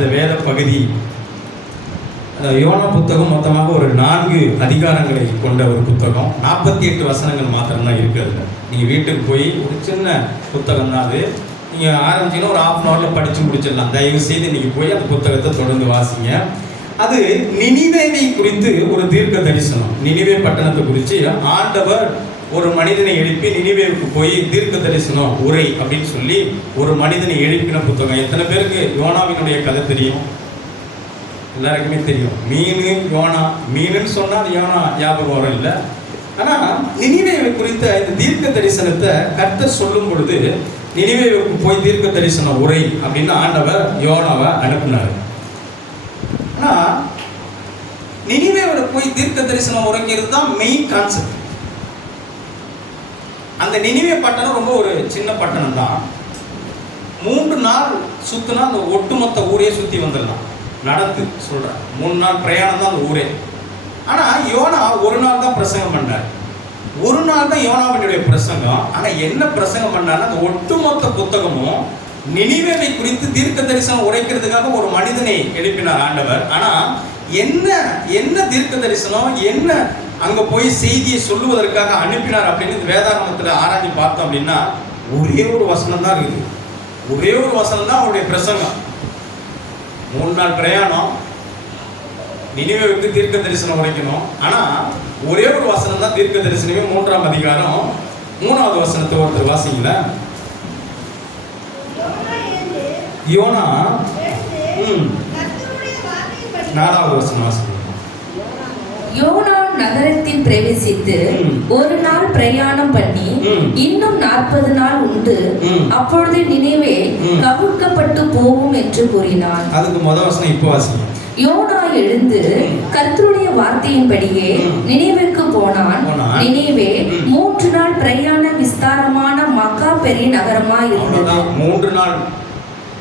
அந்த வேத பகுதி. யோனா புத்தகம் மொத்தமாக ஒரு 4 அதிகாரங்களை கொண்ட ஒரு புத்தகம். 48 வசனங்கள் மாத்திரம்தான் இருக்குது அதில். நீங்கள் வீட்டுக்கு போய் ஒரு சின்ன புத்தகம் தான் அது. நீங்கள் ஆரம்பிச்சிங்கன்னா ஒரு 1/2 hourல படித்து முடிச்சிடலாம். தயவு செய்து இன்றைக்கி போய் அந்த புத்தகத்தை தொடர்ந்து வாசிங்க. அது நினிவேவை குறித்து ஒரு தீர்க்க தரிசனம். நினிவே பட்டணத்தை குறித்து ஆண்டவர் ஒரு மனிதனை எழுப்பி நினிவேவுக்கு போய் தீர்க்க தரிசனம் உரை அப்படின்னு சொல்லி ஒரு மனிதனை எழுப்பின புத்தகம். எத்தனை பேருக்கு யோனாவினுடைய கதை தெரியும்? எல்லாருக்குமே தெரியும். மீன் யோனா, மீனுன்னு சொன்னால் அது யோனா ஞாபகம் வரும் இல்லை. ஆனால் நினிவேவை குறித்த இந்த தீர்க்க தரிசனத்தை கர்த்தர் சொல்லும் பொழுது நினிவேவுக்கு போய் தீர்க்க தரிசன உரை அப்படின்னு ஆண்டவர் யோனாவை அனுப்பினார். ஆனால் நினிவேவில் போய் தீர்க்க தரிசனம் உரைக்கிறது தான் மெயின் கான்செப்ட். அந்த நினிவே பட்டணம் ரொம்ப ஒரு சின்ன பட்டணம் தான். 3 நாள் சுற்றினா அந்த ஒட்டுமொத்த ஊரே சுற்றி வந்துடலாம். நடந்து சொல்கிறேன், 3 நாள் பிரயாணம் தான் அந்த ஊரே. ஆனால் யோனா ஒரு நாள் தான் பிரசங்கம் பண்ணார். ஒரு நாள் தான் யோனாவினுடைய பிரசங்கம். ஆனால் என்ன பிரசங்கம் பண்ணார்னா அந்த ஒட்டுமொத்த புத்தகமும் நினிவேவை குறித்து தீர்க்க தரிசனம் உரைக்கிறதுக்காக ஒரு மனிதனை எழுப்பினார் ஆண்டவர். ஆனால் என்ன தீர்க்க தரிசனம், என்ன அங்கே போய் செய்தியை சொல்லுவதற்காக அனுப்பினார் அப்படின்னு வேதாகமத்தில் ஆராய்ச்சி பார்த்தோம் அப்படின்னா ஒரே ஒரு வசனம் தான் இருக்குது. ஒரே ஒரு வசனம் தான் அவருடைய பிரசங்கம். 3 நாள் பிரயாணம், நினிவேவுக்கு தீர்க்க தரிசனம் உரைக்கணும். ஆனால் ஒரே ஒரு வசனம் தான் தீர்க்க தரிசனமே. 3ஆம் அதிகாரம் 3வது வசனத்தை ஒருத்தர் வாசிங்களா? யோனா 4வது வசனம் வாசிங்க. யோனா நகரத்தில் பிரவேசித்து ஒரு நாள் பிரயாணம் பண்ணி இன்னும் 40 நாள் உண்டு, அப்பொழுது நினைவே கவிழ்க்கப்பட்டு போகும் என்று கூறினான். அதுக்கு முதல் வசனம் இப்போ வாசிங்க. யோனா எழுந்து கர்த்தருடைய வார்த்தையின்படியே நினைவுக்கு போனான். நினைவே 3 நாள் பிரயாண விஸ்தாரமான மக்கா பெரிய நகரமா இருந்தது. 3 நாள்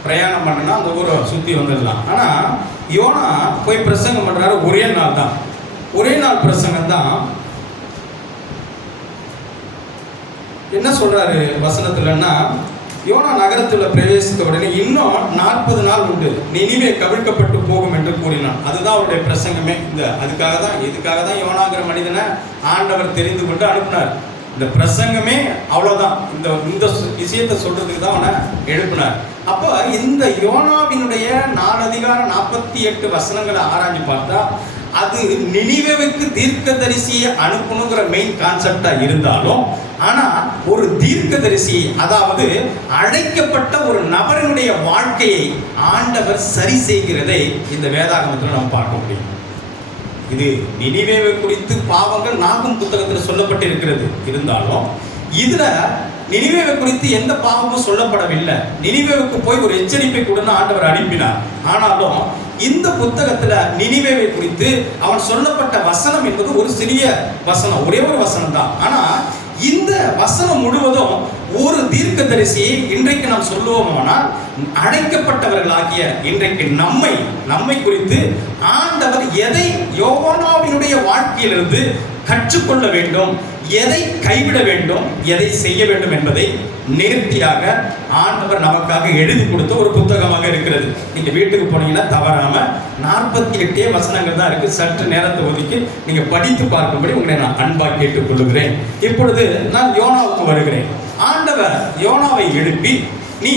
பிரயாணம் பண்ணனா அந்த ஊரை சுற்றி வந்துடலாம். ஆனால் யோனா போய் பிரசங்கம் பண்ணுறாரு ஒரே நாள் தான். ஒரே நாள் பிரசங்கம் தான். என்ன சொல்றாரு வசனத்துலன்னா, யோனா நகரத்தில் பிரவேசித்த உடனே இன்னும் 40 நாள் உண்டு, நினிவே கவிழ்க்கப்பட்டு போகும் என்று கூறினான். அதுதான் அவருடைய பிரசங்கமே. இதுக்காக தான் யோனாங்கிற மனிதனை ஆண்டவர் தெரிந்து கொண்டு அனுப்பினார். இந்த பிரசங்கமே அவ்வளோதான். இந்த விஷயத்தை சொல்றதுக்கு தான் அவனை எழுப்பினார். அப்போ இந்த யோனாவினுடைய 4 அதிகாரம் 48 வசனங்களை ஆராய்ச்சி பார்த்தா அது நினிவேவுக்கு தீர்க்கதரிசியை அனுப்பணுங்கிற மெயின் கான்செப்டா இருந்தாலும், ஆனா ஒரு தீர்க்கதரிசி, அதாவது அழைக்கப்பட்ட ஒரு நபரினுடைய வாழ்க்கையை ஆண்டவர் சரி செய்கிறதை இந்த வேதாகமத்தில் நம்ம பார்க்க முடியும். இது நினிவேவை குறித்து பாவங்கள் நாகும் புத்தகத்தில் சொல்லப்பட்டிருக்கிறது. இருந்தாலும் இதுல நினிவேவை குறித்து எந்த பாவமும் சொல்லப்படவில்லை. நினிவேவுக்கு போய் ஒரு எச்சரிப்பை கொடுன்னு ஆண்டவர் அனுப்பினார். ஆனாலும் இந்த புத்தகத்துல நினிவேவை குறித்து அவன் சொல்லப்பட்ட வசனம் என்பது ஒரு சிறிய வசனம், ஒரே ஒரு வசனம் தான். ஆனா இந்த வசனம் முழுவதும் ஒரு தீர்க்கதரிசியை இன்றைக்கு நாம் சொல்லுவோமானால், அழைக்கப்பட்டவர்களாகிய இன்றைக்கு நம்மை குறித்து ஆண்டவர் எதை யோவானாவினுடைய வாழ்க்கையிலிருந்து கற்றுக்கொள்ள வேண்டும், எதை கைவிட வேண்டும், எதை செய்ய வேண்டும் என்பதை நேர்த்தியாக ஆண்டவர் நமக்காக எழுதி கொடுத்த ஒரு புத்தகமாக இருக்கிறது. நீங்க வீட்டுக்கு போனீங்கன்னா தவறாம 48 வசனங்கள் தான் இருக்கு. சற்று நேரத்தை ஒதுக்கி நீங்க படித்து பார்க்கும்படி உங்களை நான் அன்பாக கேட்டுக் கொள்ளுகிறேன். இப்பொழுது நான் யோனாவுக்கு வருகிறேன். ஆண்டவர் யோனாவை எழுப்பி நீ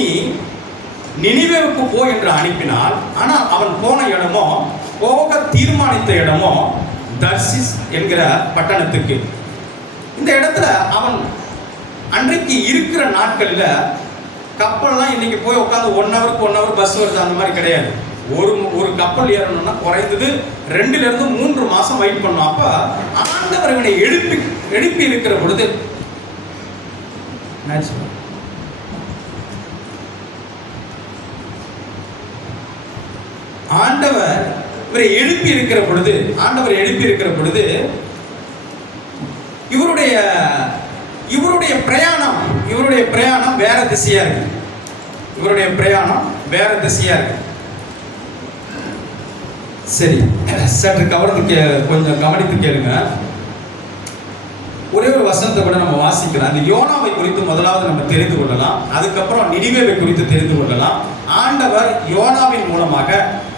நினிவேவுக்கு போ என்று அனுப்பினார். ஆனால் அவன் போன இடமோ, போக தீர்மானித்த இடமோ தர்சிஸ் என்கிற பட்டணத்துக்கு. இந்த இடத்துல அவன் அன்றைக்கு இருக்கிற நாட்களில் கப்பல்லாம் இன்னைக்கு போய் உட்காந்து 1 ஹவருக்கு பஸ் வருது, அந்த மாதிரி கிடையாது. ஒரு கப்பல் ஏறணும்னா குறைந்தது 2 to 3 மாசம் வெயிட் பண்ணும். அப்ப ஆண்டவர் இவனை எழுப்பி இருக்கிற பொழுது ஆண்டவர் எழுப்பி இருக்கிற பொழுது இவருடைய பிரயாணம் வேற திசையா இருக்கு. சரி, சற்று கொஞ்சம் கவனித்து கேளுங்க. ஒரே ஒரு வசனத்தை கூட நம்ம வாசிக்கலாம். அந்த யோனாவை குறித்து முதலாவது நம்ம தெரிந்து கொள்ளலாம். அதுக்கப்புறம் நினிவேவை குறித்து தெரிந்து கொள்ளலாம். ஆண்டவர் யோனாவின் மூலமாக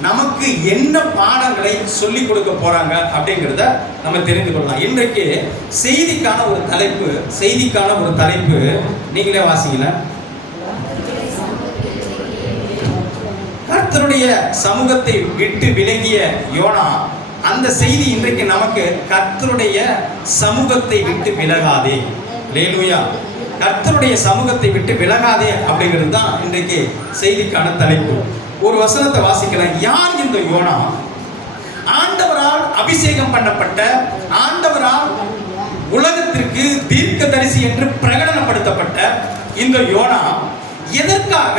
நமக்கு என்ன பாடங்களை சொல்லிக் கொடுக்க போறாங்க அப்படிங்கிறத நம்ம தெரிந்து கொள்ளலாம். இன்றைக்கு செய்திக்கான ஒரு தலைப்பு நீங்களே வாசிக்கல. கர்த்தருடைய சமூகத்தை விட்டு விலகிய யோனா. அந்த செய்தி இன்றைக்கு நமக்கு கர்த்தருடைய சமூகத்தை விட்டு விலகாதே. அல்லேலூயா. கர்த்தருடைய சமூகத்தை விட்டு விலகாதே அப்படிங்கிறது தான் இன்றைக்கு செய்திக்கான தலைப்பு. ஒரு வசனத்தை வாசிக்கலாம். யார் இந்த யோனா? ஆண்டவரால் அபிஷேகம் பண்ணப்பட்ட, ஆண்டவரால் உலகத்திற்கு தீர்க்கதரிசி என்று பிரகடனப்படுத்தப்பட்ட இந்த யோனா எதற்காக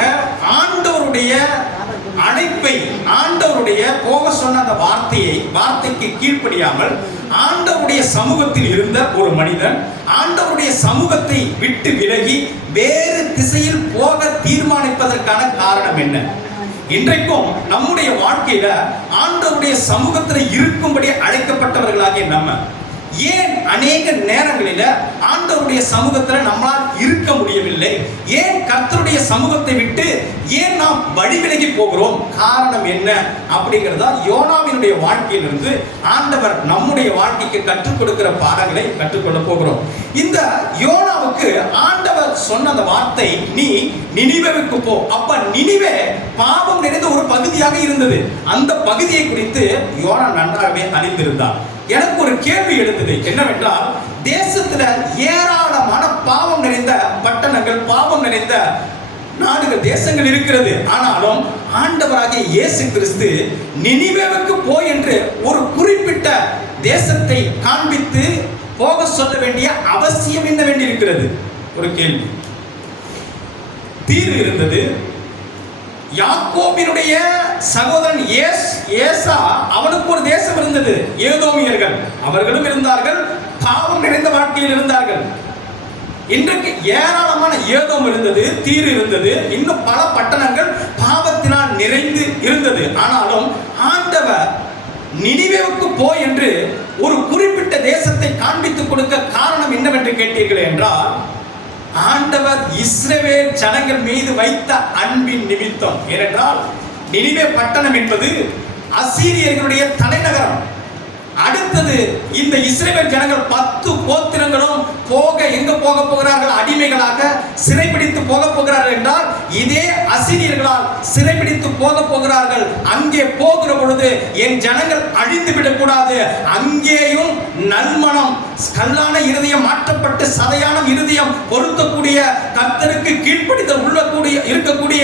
ஆண்டவருடைய அழைப்பை, ஆண்டவருடைய போக சொன்ன அந்த வார்த்தைக்கு கீழ்ப்படியாமல் ஆண்டவருடைய சமூகத்தில் இருந்த ஒரு மனிதன் ஆண்டவருடைய சமூகத்தை விட்டு விலகி வேறு திசையில் போக தீர்மானிப்பதற்கான காரணம் என்ன? இன்றைக்கும் நம்முடைய வாழ்க்கையில ஆண்டவருடைய சமூகத்தில் இருக்கும்படி அழைக்கப்பட்டவர்களாகிய நம்ம ஏன் அநேக நேரங்களில் ஆண்டவருடைய சமூகத்தில் நம்மளால் இருக்க முடியவில்லை? ஏன் கர்த்தருடைய சமூகத்தை விட்டு ஏன் நாம் வழி விலகி போகிறோம்? காரணம் என்ன அப்படிங்கிறதா யோனாவினுடைய வாழ்க்கையிலிருந்து ஆண்டவர் நம்முடைய வாழ்க்கைக்கு கற்றுக் கொடுக்கிற பாடங்களை கற்றுக்கொள்ள போகிறோம். இந்த யோனாவுக்கு ஆண்டவர் சொன்ன அந்த வார்த்தை, நீ நினிவேவுக்கு போ. அப்ப நினிவே பாவம் நிறைந்த ஒரு பகுதியாக இருந்தது. அந்த பகுதியை குறித்து யோனா நன்றாகவே அறிந்திருந்தார். எனக்கு ஒரு கேள்வி எழுந்தது. என்னவென்றால், தேசத்துல ஏராளமான பாவம் நிறைந்த பட்டணங்கள், பாவம் நிறைந்த நாடுகள், தேசங்கள் இருக்கிறது. ஆனாலும் ஆண்டவராகிய இயேசு கிறிஸ்து நினிவேவுக்கு போய் என்று ஒரு குறிப்பிட்ட தேசத்தை காண்பித்து போக சொல்ல வேண்டிய அவசியம் என்ன வேண்டி இருக்கிறது? ஒரு கேள்வி. தீரு இருந்தது. யாக்கோபினுடைய சகோதரன் ஏசா, அவனுக்கு ஒரு தேசம் இருந்தது. ஏதோமியர்கள் அவர்களும் இருந்தார்கள், பாவம் நிறைந்த வாழ்க்கையில் இருந்தார்கள். இன்றைக்கு ஏராளமான ஏதோம் இருந்தது, தீரு இருந்தது, இன்னும் பல பட்டணங்கள் பாவத்தினால் நிறைந்து இருந்தது. ஆனாலும் ஆண்டவர் நினிவேவுக்கு போய் என்று ஒரு குறிப்பிட்ட தேசத்தை காண்பித்துக் கொடுக்க காரணம் என்னவென்று கேட்டீர்கள் என்றால், ஆண்டவர் இஸ்ரவேல் ஜனங்கள் மீது வைத்த அன்பின் நிமித்தம். ஏனென்றால் நினிவே பட்டணம் என்பது அசீரியர்களுடைய தலைநகரம். அடுத்தது இந்த இஸ்ரவேல் ஜனங்கள் 10 கோத்திரங்களும் எங்க போக போகிறார்கள்? அடிமைகளாக சிறைபிடித்து போக போகிறார்கள் என்றால் இதே அசீரியர்களால் சிறைபிடித்து போக போகிறார்கள். அங்கே போகிற பொழுது என் ஜனங்கள் அழிந்து விடக்கூடாது. அங்கேயும் நல்மனம், கல்லான இருதயம் மாற்றப்பட்டு சதையான இருதயம் பொருத்தக்கூடிய, கர்த்தருக்கு கீழ்ப்படிதல் இருக்கக்கூடிய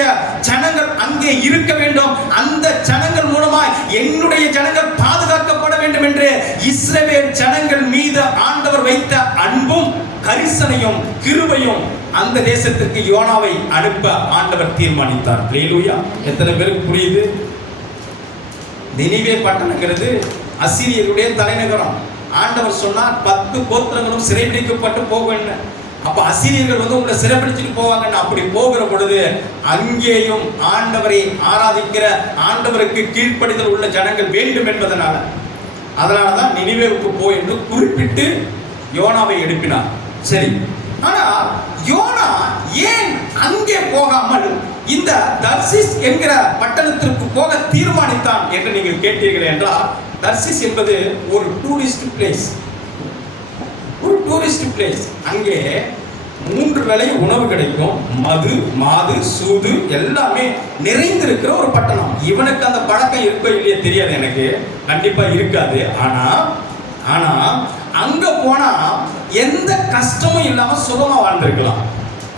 ஜனங்கள் அங்கே இருக்க வேண்டும். அந்த ஜனங்கள் மூலமாய் என்னுடைய ஜனங்கள் பாதுகாக்கப்பட வேண்டும் என்று இஸ்ரவேல் ஜனங்கள் மீது ஆண்டவர் வைத்த அன்பும் கரிசனையும் கிருபையும் அந்த தேசத்திற்கு யோனாவை அனுப்ப ஆண்டவர் தீர்மானித்தார். அல்லேலூயா. எத்தனை பேருக்கு புரியுது? நினிவே பட்டணங்கிறது அசீரியர்களுடைய தலைநகரம். ஆண்டவர் சொன்னார் 10 கோத்திரங்களும் சிறைபிடிக்கப்பட்டு போவேன்னு. அப்ப அசீரியர்கள் உங்களை சிறைபிடிச்சுட்டு போவாங்கன்னு. அப்படி போகிற பொழுது அங்கேயும் ஆண்டவரை ஆராதிக்கிற, ஆண்டவருக்கு கீழ்ப்படிதல் உள்ள ஜனங்கள் வேண்டும் அதனாலதான் நினிவேவுக்கு போ என்று குறிப்பிட்டு யோனாவை எழுப்பினார். சரி, ஆனா யோனா ஏன் அங்கே போகாமல் இந்த தர்சிஸ் என்கிற பட்டணத்திற்கு போக தீர்மானித்தான் என்று நீங்கள் கேட்டீர்கள் என்றால், தர்சிஸ் என்பது ஒரு டூரிஸ்ட் பிளேஸ். அங்கே 3 வேளை உணவு கிடைக்கும். மது, மாது, சூது எல்லாமே நிறைந்திருக்கிற ஒரு பட்டணம். இவனுக்கு அந்த பழக்கம் இருக்கோ இல்லையே தெரியாது, எனக்கு கண்டிப்பா இருக்காது. ஆனா அங்க போனா எந்த கஷ்டமும் இல்லாம சுகமா வாழ்ந்திருக்கலாம்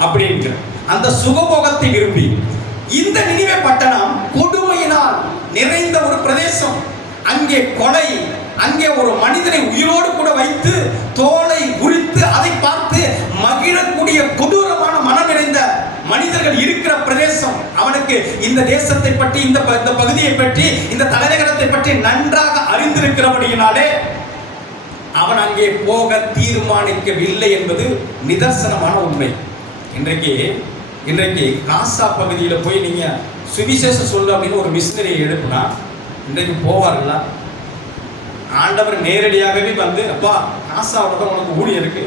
அப்படிங்கிற அந்த சுகபோகத்தை விரும்பி இந்த நினிவே பட்டணம் கொடுமையினால் நிறைந்த ஒரு பிரதேசம். அங்கே கொலை, அங்கே ஒரு மனிதனை உயிரோடு கூட வைத்து தோலை உரித்து அதை பார்த்து மகிழக்கூடிய கொடூரமான மனம் நிறைந்த மனிதர்கள் இருக்கிற பிரதேசம். அவனுக்கு இந்த தேசத்தை பற்றி, இந்த பகுதியை பற்றி, இந்த தலைநகரத்தை பற்றி நன்றாக அறிந்திருக்கிறபடியினாலே அவன் அங்கே போக தீர்மானிக்கவில்லை என்பது நிதர்சனமான உண்மை. இன்றைக்கு காசா பகுதியில் போய் நீங்க சுவிசேஷம் சொல்லு அப்படின்னு ஒரு மிஷினரியை எடுப்புனா இன்றைக்கு போவார்களா? ஆண்டவர் நேரடியாகவே வந்து, அப்பா காசாவோட உனக்கு ஊழியம் இருக்கு,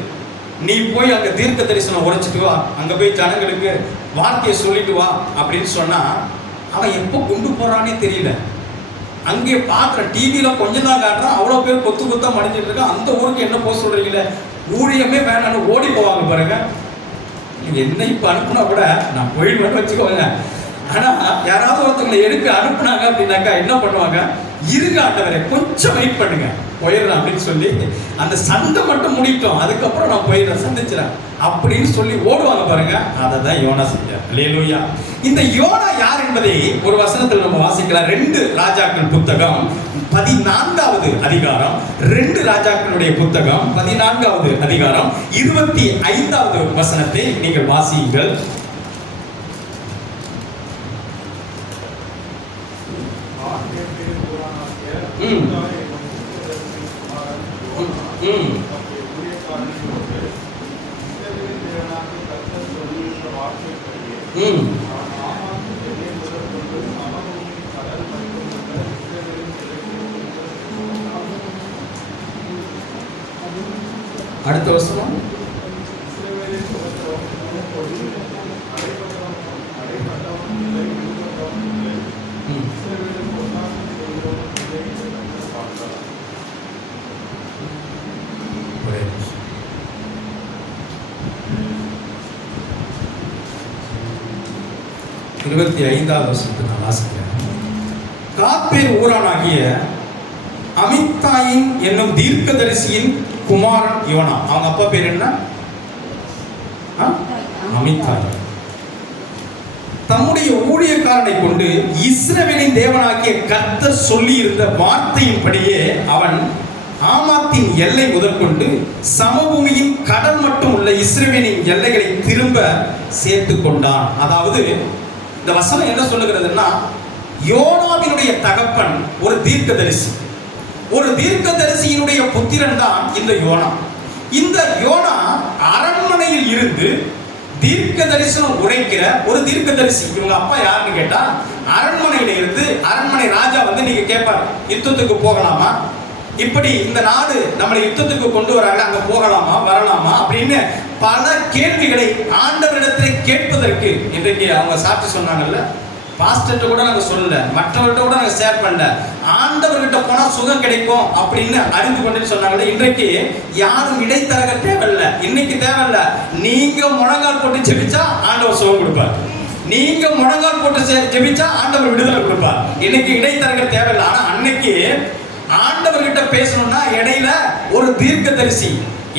நீ போய் அங்க தீர்க்க தரிசனம் உரைச்சிட்டு வா, அங்க போய் ஜனங்களுக்கு வார்த்தையை சொல்லிட்டு வா அப்படின்னு சொன்னா அவன் எப்போ கொண்டு போறானே தெரியல. அங்கே பார்க்குற டிவியில கொஞ்சம் தான் காட்டுறான், அவ்வளோ பேர் கொத்து கொத்தா மடிஞ்சிட்டு இருக்கா. அந்த ஊருக்கு என்ன போக சொல்றீங்களே, ஊழியமே வேணான்னு ஓடி போவாங்க பாருங்க. நீங்க என்ன இப்போ அனுப்புனா கூட நான் போயிடுவேன்னு வச்சுக்கோங்க. ஆனா யாராவது ஒருத்தவங்களை எடுக்க அனுப்புனாங்க அப்படின்னாக்கா என்ன பண்ணுவாங்க, இருங்க ஆண்டவரே கொஞ்சம் வெயிட் பண்ணுங்க போயிடுறேன் அப்படின்னு சொல்லி அந்த சண்டை மட்டும் முடிட்டோம், அதுக்கப்புறம் நான் போயிடுறேன் சந்திச்சிடறேன் அப்படின்னு சொல்லி ஓடுவாங்க பாருங்க. அதை தான் யோனா செஞ்சார். அல்லேலூயா. இந்த யோனா யார் என்பதை ஒரு வசனத்தில் நம்ம வாசிக்கலாம். 2 ராஜாக்கள் புத்தகம் 14வது அதிகாரம், 2 ராஜாக்களுடைய புத்தகம் 14வது அதிகாரம் 25வது வசனத்தை நீங்கள் வாசியுங்கள். அடுத்த வசனம். இருபத்தி 5வது வசனத்தை நான் வாசிக்கிறேன். காத்பேர் ஊரானாகிய அமித்தாயின் என்னும் தீர்க்கதரிசியின் குமாரன் யோனா. அவங்க அப்பா பேர் என்ன? அமித்தாய். தம்முடைய ஊழியக்காரனை கொண்டு இஸ்ரவேலின் தேவனாகிய கர்த்தர் சொல்லி இருந்த வார்த்தையின்படியே அவன் ஆமாத்தின் எல்லை முதற்கொண்டு சமபூமியின் கடல் மட்டும் உள்ள இஸ்ரவேலின் எல்லைகளை திரும்ப சேர்த்து கொண்டான். அதாவது இந்த வசனம் என்ன சொல்லுகிறதுன்னா, யோனாவினுடைய தகப்பன் ஒரு தீர்க்கதரிசி, ஒரு தீர்க்கதரிசியினுடைய புத்திரன் தான் இந்த யோனா. இந்த யோனா அரண்மனையில் இருந்து தீர்க்க தரிசனம் உரைக்கிற ஒரு தீர்க்கதரிசி. இவங்க அப்பா யாருன்னு கேட்டா, அரண்மனையில இருந்து அரண்மனை ராஜா வந்து நீங்க கேட்பார், யுத்தத்துக்கு போகலாமா, இப்படி இந்த நாடு நம்மளை யுத்தத்துக்கு கொண்டு வராங்க, அங்க போகலாமா வரலாமா அப்படின்னு பல கேள்விகளை ஆண்டவரிடத்தில் கேட்பதற்கு இன்றைக்கு அவங்க சாட்சி சொன்னாங்கல்ல. பாஸ்டர்கிட்ட கூட நாங்கள் சொல்லல, மற்றவர்கிட்ட கூட நாங்கள் ஷேர் பண்ணல, ஆண்டவர்கிட்ட போனால் சுகம் கிடைக்கும் அப்படின்னு அறிந்து கொண்டு சொன்னாங்கல்ல. இன்றைக்கு யாரும் இடைத்தரக தேவையில்லை. இன்னைக்கு தேவையில்லை, நீங்க முழங்கால் போட்டு ஜெபிச்சா ஆண்டவர் சுகம் கொடுப்பார், நீங்க முழங்கால் போட்டு ஜெபிச்சா ஆண்டவர் விடுதலை கொடுப்பார். இன்னைக்கு இடைத்தரகர் தேவையில்லை. ஆனா அன்னைக்கு ஆண்டவர்கிட்ட பேசணும்னா இடையில ஒரு தீர்க்கதரிசி.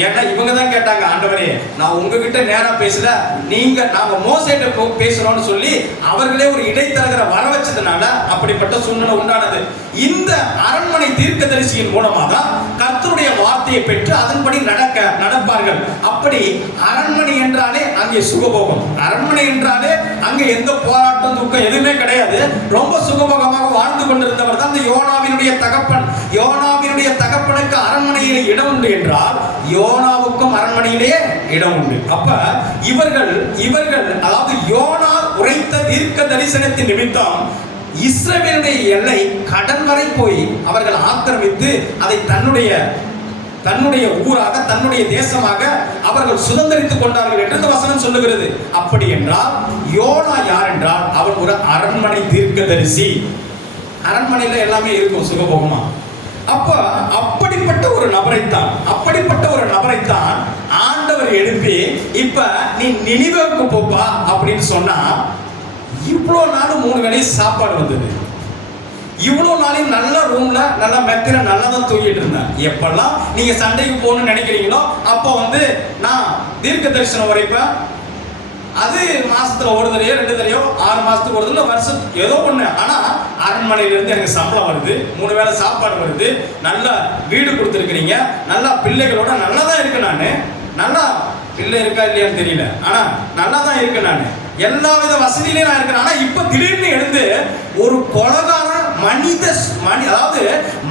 ஏன்னா இவங்க தான் கேட்டாங்க, ஆண்டவரே நான் உங்ககிட்ட நேரா பேசல, நீங்க நாங்க மோசேட்ட பேசுறோம்னு சொல்லி அவர்களே ஒரு இடைத்தரகரை வர வச்சதுனால அப்படிப்பட்ட சூழ்நிலை உண்டானது. இந்த அரண்மனை தீர்க்கதரிசியின் மூலமா தான் கர்த்தருடைய வார்த்தையை பெற்று அதன்படி நடப்பார்கள். அப்படி அரண்மனை என்றாலே அங்கே சுகபோகம், அரண்மனை என்றாலே அங்கே எந்த போராட்டம் துக்கம் எதுவுமே கிடையாது, ரொம்ப சுகபோகமாக வாழ்ந்து கொண்டிருந்தவர் தான் இந்த யோனாவினுடைய தகப்பன். யோனாவினுடைய தகப்பனுக்கு அரண்மனையில் இடம் உண்டு என்றால் யோனாவுக்கும் அரண்மனையிலேயே இடம் உண்டு. அப்ப இவர்கள் அதாவது யோனா உரைத்த தீர்க்க தரிசனத்தின் நிமித்தம் இஸ்ரவேலுடைய எல்லை கடல் வரை போய் அவர்கள் ஆக்கிரமித்து அதை தன்னுடைய ஊராக தன்னுடைய தேசமாக அவர்கள் சுதந்திரித்துக் கொண்டார்கள் என்று இந்த வசனம் சொல்லுகிறது. அப்படி என்றால் யோனா யார் என்றால் அவர் ஒரு அரண்மனை தீர்க்கதரிசி. அரண்மனையில எல்லாமே இருக்கும் சுகபோகமா. அப்ப அப்படிப்பட்ட ஒரு நபரைத்தான் ஆண்டவர் எழுப்பி இப்ப நீ நினிவேவுக்கு போப்பா அப்படின்னு சொன்னா, இவ்வளோ நாள் 3 வேளை சாப்பாடு வந்தது, இவ்வளோ நாளையும் நல்ல ரூம்ல நல்லா மெத்தின நல்லா தான் தூங்கிட்டு இருந்தேன். எப்பெல்லாம் நீங்க சண்டைக்கு போகணும்னு நினைக்கிறீங்களோ அப்போ வந்து நான் தீர்க்க தரிசனம் உரைப்பேன். அது மாசத்துல ஒரு தடவையோ 2 தடவையோ 6 மாசத்துக்கு ஒரு தடவை வருஷம் ஏதோ ஒண்ணு. ஆனா அரண்மனையில இருந்து எனக்கு சம்பளம் வருது, 3 வேளை சாப்பாடு வருது, நல்ல வீடு கொடுத்துருக்கிறீங்க, நல்லா பிள்ளைகளோட நல்லா தான் இருக்கு. நானு நல்லா பிள்ளை இருக்கா இல்லையான்னு தெரியல, ஆனா நல்லா தான் இருக்கு. நான் எல்லா வித வசதியிலையும் நான் இருக்கிறேன். ஆனா இப்ப திடீர்னு எழுந்து ஒரு கொலகாரன் அதாவது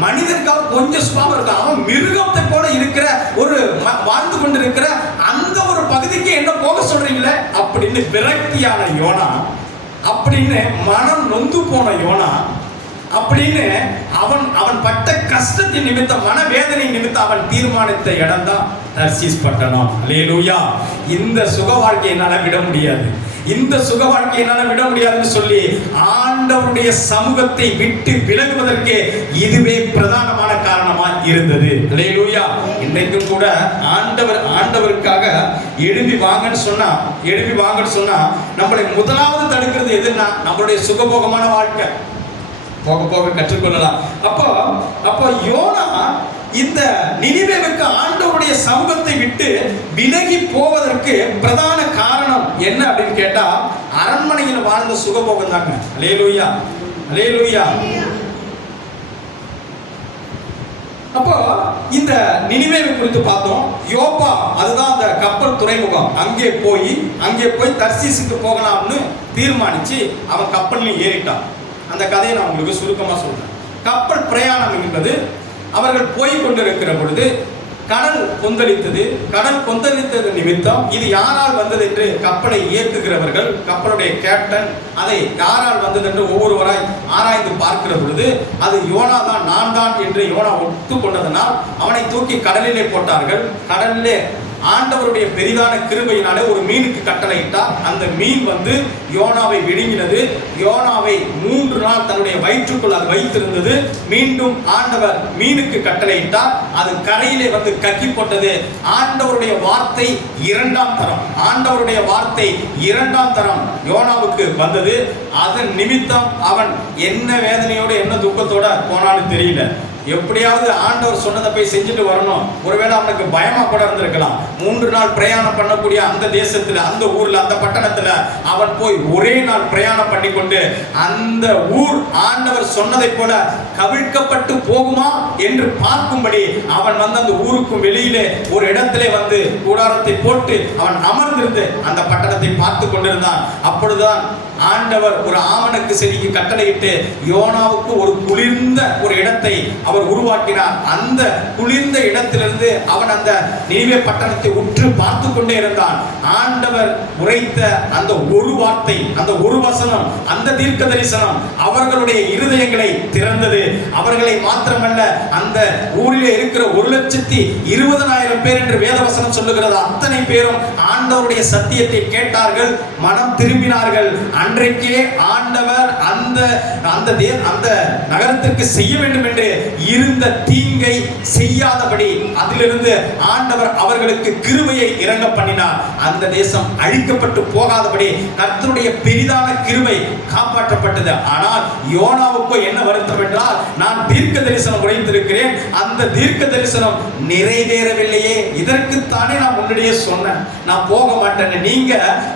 மனிதனுக்காக கொஞ்சம் சுபாவம் இருக்கு, அவன் மிருகத்தை போல இருக்கிற ஒரு வாழ்ந்து கொண்டு இருக்கிற அந்த ஒரு பகுதிக்கு என்ன போக சொல்றீங்களே அப்படின்னு விரக்தியான யோனா, அப்படின்னு மனம் நொந்து போன யோனா அப்படின்னு அவன் பட்ட கஷ்டத்தின் நிமித்தம், மனவேதனை நிமித்தம் அவன் தீர்மானித்த இடம் தான் தர்சீஸ் பட்டணம். அல்லேலூயா. இந்த சுக வாழ்க்கையை என்னால விட முடியாது, இந்த சுக வாழ்க்கையை என்னால விட முடியாதுன்னு சொல்லி ஆண்டவருடைய சமூகத்தை விட்டு விலகுவதற்கு இதுவே பிரதானமான காரணமா இருந்தது. அல்லேலூயா. இன்றைக்கும் கூட ஆண்டவருக்காக எழுப்பி வாங்கன்னு சொன்னா நம்மளை முதலாவது தடுக்கிறது எதுன்னா நம்மளுடைய சுகபோகமான வாழ்க்கை. போக போக கற்றுக்கொள்ளலாம். அப்போ யோனா இந்த நினிவேவுக்கு ஆண்டவருடைய சமூகத்தை விட்டு விலகி போவதற்கு பிரதான காரணம் என்ன அப்படின்னு கேட்டா, அரண்மனையில் வாழ்ந்த சுகபோகம் தாங்க. அல்லேலூயா, அல்லேலூயா. அப்போ இந்த நினிவேவை குறித்து பார்த்தோம். யோப்பா, அதுதான் அந்த கப்பல் துறைமுகம். அங்கே போய் தர்சீசுக்கு போகலாம்னு தீர்மானிச்சு அவன் கப்பல்ல ஏறிட்டான். அந்த கதையை நான் உங்களுக்கு சுருக்கமா சொல்றேன். கப்பல் பிரயாணம் என்பது, அவர்கள் போய் கொண்டிருக்கிற பொழுது கடல் கொந்தளித்தது நிமித்தம் இது யாரால் வந்தது என்று கப்பலை இயக்குகிறவர்கள், கப்பலுடைய கேப்டன், அதை யாரால் வந்தது என்று ஒவ்வொருவராய் ஆராய்ந்து பார்க்கிற பொழுது அது யோனா தான், நான் தான் என்று யோனா ஒத்துக்கொண்டதனால் அவனை தூக்கி கடலிலே போட்டார்கள். கடலிலே ஆண்டவருடைய பெரிதான கிருபையினாலே ஒரு மீனுக்கு கட்டளையிட்டார். அந்த மீன் வந்து யோனாவை விழுங்கினது. யோனாவை 3 நாள் தன்னுடைய வயிற்றுக்குள் அது வைத்திருந்தது. மீண்டும் ஆண்டவர் மீனுக்கு கட்டளையிட்டார். அது கரையிலே வந்து கக்கி போட்டது. ஆண்டவருடைய வார்த்தை 2ஆம் தரம் யோனாவுக்கு வந்தது. அதன் நிமித்தம் அவன் என்ன வேதனையோடு என்ன துக்கத்தோட போனான்னு தெரியல. எப்படியாவது ஆண்டவர் சொன்னதை போய் செஞ்சுட்டு வரணும். ஒருவேளை அவனுக்கு பயமா கூட இருந்திருக்கலாம். 3 நாள் பிரயாணம் பண்ணக்கூடிய அந்த தேசத்துல, அந்த ஊர்ல, அந்த பட்டணத்துல அவன் போய் ஒரே நாள் பிரயாணம் பண்ணி கொண்டு அந்த ஊர் ஆண்டவர் சொன்னதை போல கவிழ்க்கப்பட்டு போகுமா என்று பார்க்கும்படி அவன் வந்து அந்த ஊருக்கும் வெளியிலே ஒரு இடத்திலே வந்து கூடாரத்தை போட்டு அவன் அமர்ந்திருந்து அந்த பட்டணத்தை பார்த்து கொண்டிருந்தான். அப்பொழுதுதான் ஆண்டவர் ஒரு ஆமணக்கு செடிக்கு கட்டளையிட்டு யோனாவுக்கு ஒரு குளிர்ந்த ஒரு இடத்தை அவர் உருவாக்கினார். அந்த குளிர்ந்த இடத்திலிருந்து அவன் அந்த நினிவே பட்டணத்தை உற்று பார்த்து கொண்டே இருந்தான். ஆண்டவர் உரைத்த அந்த ஒரு வார்த்தை, அந்த ஒரு வசனம், அந்த தீர்க்க தரிசனம் அவர்களுடைய இருதயங்களை திறந்தது. அவர்களை மாத்திரமல்ல, அந்த ஊரிலே இருக்கிற 1,20,000 பேர் என்று வேதவசனம் சொல்லுகிறது. அத்தனை பேரும் ஆண்டவருடைய சத்தியத்தை கேட்டார்கள், மனம் திரும்பினார்கள். அன்றைக்கே ஆண்டவர் அந்த நகரத்திற்கு செய்ய வேண்டும் என்று இருந்த தீங்கை செய்யாதபடி அதிலிருந்து ஆண்டவர் அவர்களுக்கு கிருபையை இறங்க பண்ணினார். அந்த தேசம் அழிக்கப்பட்டு போகாதபடி கர்த்தருடைய பெரிதான கிருபை காப்பாற்றப்பட்டது. ஆனால் யோனாவுக்கு என்ன வருத்தம் என்றால், நான் தீர்க்க தரிசனம் உரைத்திருக்கிறேன், அந்த தீர்க்க தரிசனம் நிறைவேறவில்லையே. இதற்குத்தானே நான் முன்னாடியே சொன்னேன், நான் போக மாட்டேன். நீங்க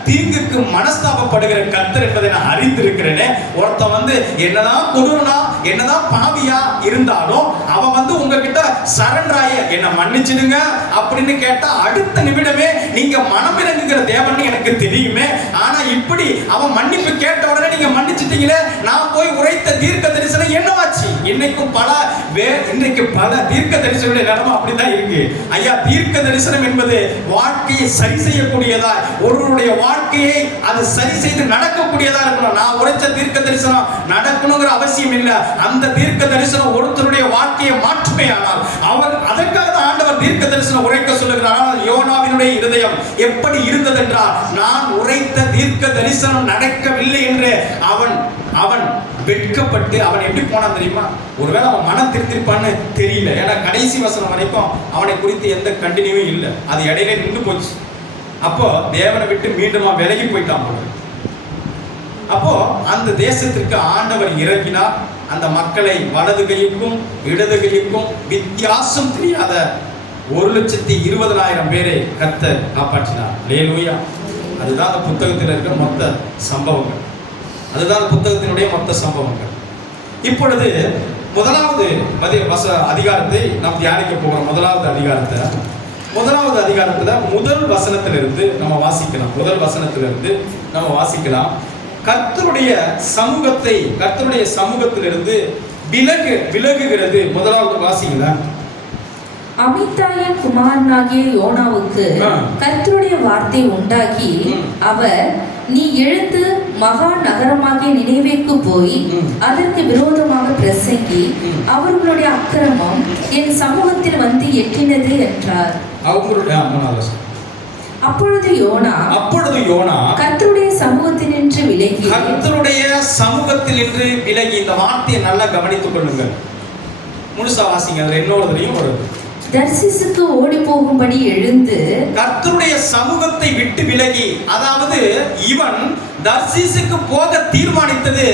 தீங்குக்கு மனஸ்தாபப்படுகிற கர்த்தர் என்பதை நான் அறிந்திருக்கிறேனே. ஒருத்தன் வந்து என்னதான் கொடூரனா, என்னதான் பாவியா இருந்தாலும் அவன் வந்து உங்ககிட்ட சரண்டராய என்ன மன்னிச்சிடுங்க அப்படின்னு கேட்டா அடுத்த நிமிடமே நீங்க மனமிறங்குகிற தேவன் எனக்கு தெரியுமே. ஆனா இப்படி அவன் மன்னிப்பு கேட்ட உடனே நீங்க மன்னிச்சிட்டீங்களே, நான் போய் உரைத்த தீர்க்க தரிசனம் என்னவாச்சு? இன்றைக்கு பல தீர்க்க தரிசனங்களுடைய நிலைமை அப்படிதான் இருக்கு. ஐயா, தீர்க்க தரிசனம் என்பது வாழ்க்கையை சரி செய்யக்கூடியதா, ஒருவருடைய வாழ்க்கையை அது சரி செய்து நடக்கக்கூடியதா இருக்கணும். நான் உரைச்ச தீர்க்க தரிசனம் நடக்கணுங்கிற அவசியம் இல்லை. அந்த தீர்க்க தரிசனம் ஒருத்தருடைய வாழ்க்கையை மாற்றுமே. ஆனால் அவர் அதற்காக ஆண்டவர் தீர்க்க தரிசனம் உரைக்க சொல்லுகிறார். யோனாவினுடைய இருதயம் எப்படி இருந்தது என்றால், நான் உரைத்த தீர்க்க தரிசனம் நடக்கவில்லை என்று அவன் வெட்கப்பட்டு அவன் எப்படி போனான் தெரியுமா? ஒருவேளை அவன் மனம் திருத்திருப்பான்னு தெரியல. ஏன்னா கடைசி வசனம் வரைக்கும் அவனை குறித்து எந்த கண்டினியூவும் இல்லை. அது இடையில நின்று போச்சு. அப்போ தேவனை விட்டு மீண்டும் விலகி போயிட்டான். அப்போ அந்த தேசத்திற்கு ஆண்டவர் இறங்கினார். அந்த மக்களை வலது கைக்கும் இடது கைக்கும் வித்தியாசம் தெரியாத 1,20,000 பேரை கர்த்தர் காப்பாற்றினார். அல்லேலூயா. அதுதான் அந்த புத்தகத்தில் இருக்கிற மொத்த சம்பவங்கள். அதுதான் புத்தகத்தினுடைய மொத்த சம்பவங்கள். இப்பொழுது முதலாவது அதிகாரத்தை நாம் தியானிக்க போகிறோம். முதலாவது அதிகாரத்துல முதல் வசனத்திலிருந்து நம்ம வாசிக்கலாம். கர்த்தருடைய சமூகத்திலிருந்து விலகுகிறது. முதலாவது வாசிங்களா? அமித்தாயின் குமாரனாகிய யோனாவுக்கு கர்த்தருடைய வார்த்தை உண்டாகி அவர், நீ எழுந்து மகா நகரமாகிய நினைவேக்கு போய் அதற்கு விரோதமாக பிரசங்கி, அவர்களுடைய அக்கிரமம் என் சமூகத்தில் வந்து எட்டினது என்றார். அப்பொழுது யோனா கர்த்தருடைய சமூகத்தினின்று விலகி இந்த வார்த்தையை நல்லா கவனித்துக் கொள்ளுங்கள். முழுசா வாசிங்க. அதுல இன்னொருத்தையும் வருது. தர்சீசுக்கு ஓடி போகும்படி எழுந்து கர்த்தருடைய சமூகத்தை விட்டு விலகி, அதாவது இவன் தர்சீசுக்கு போக தீர்மானித்தது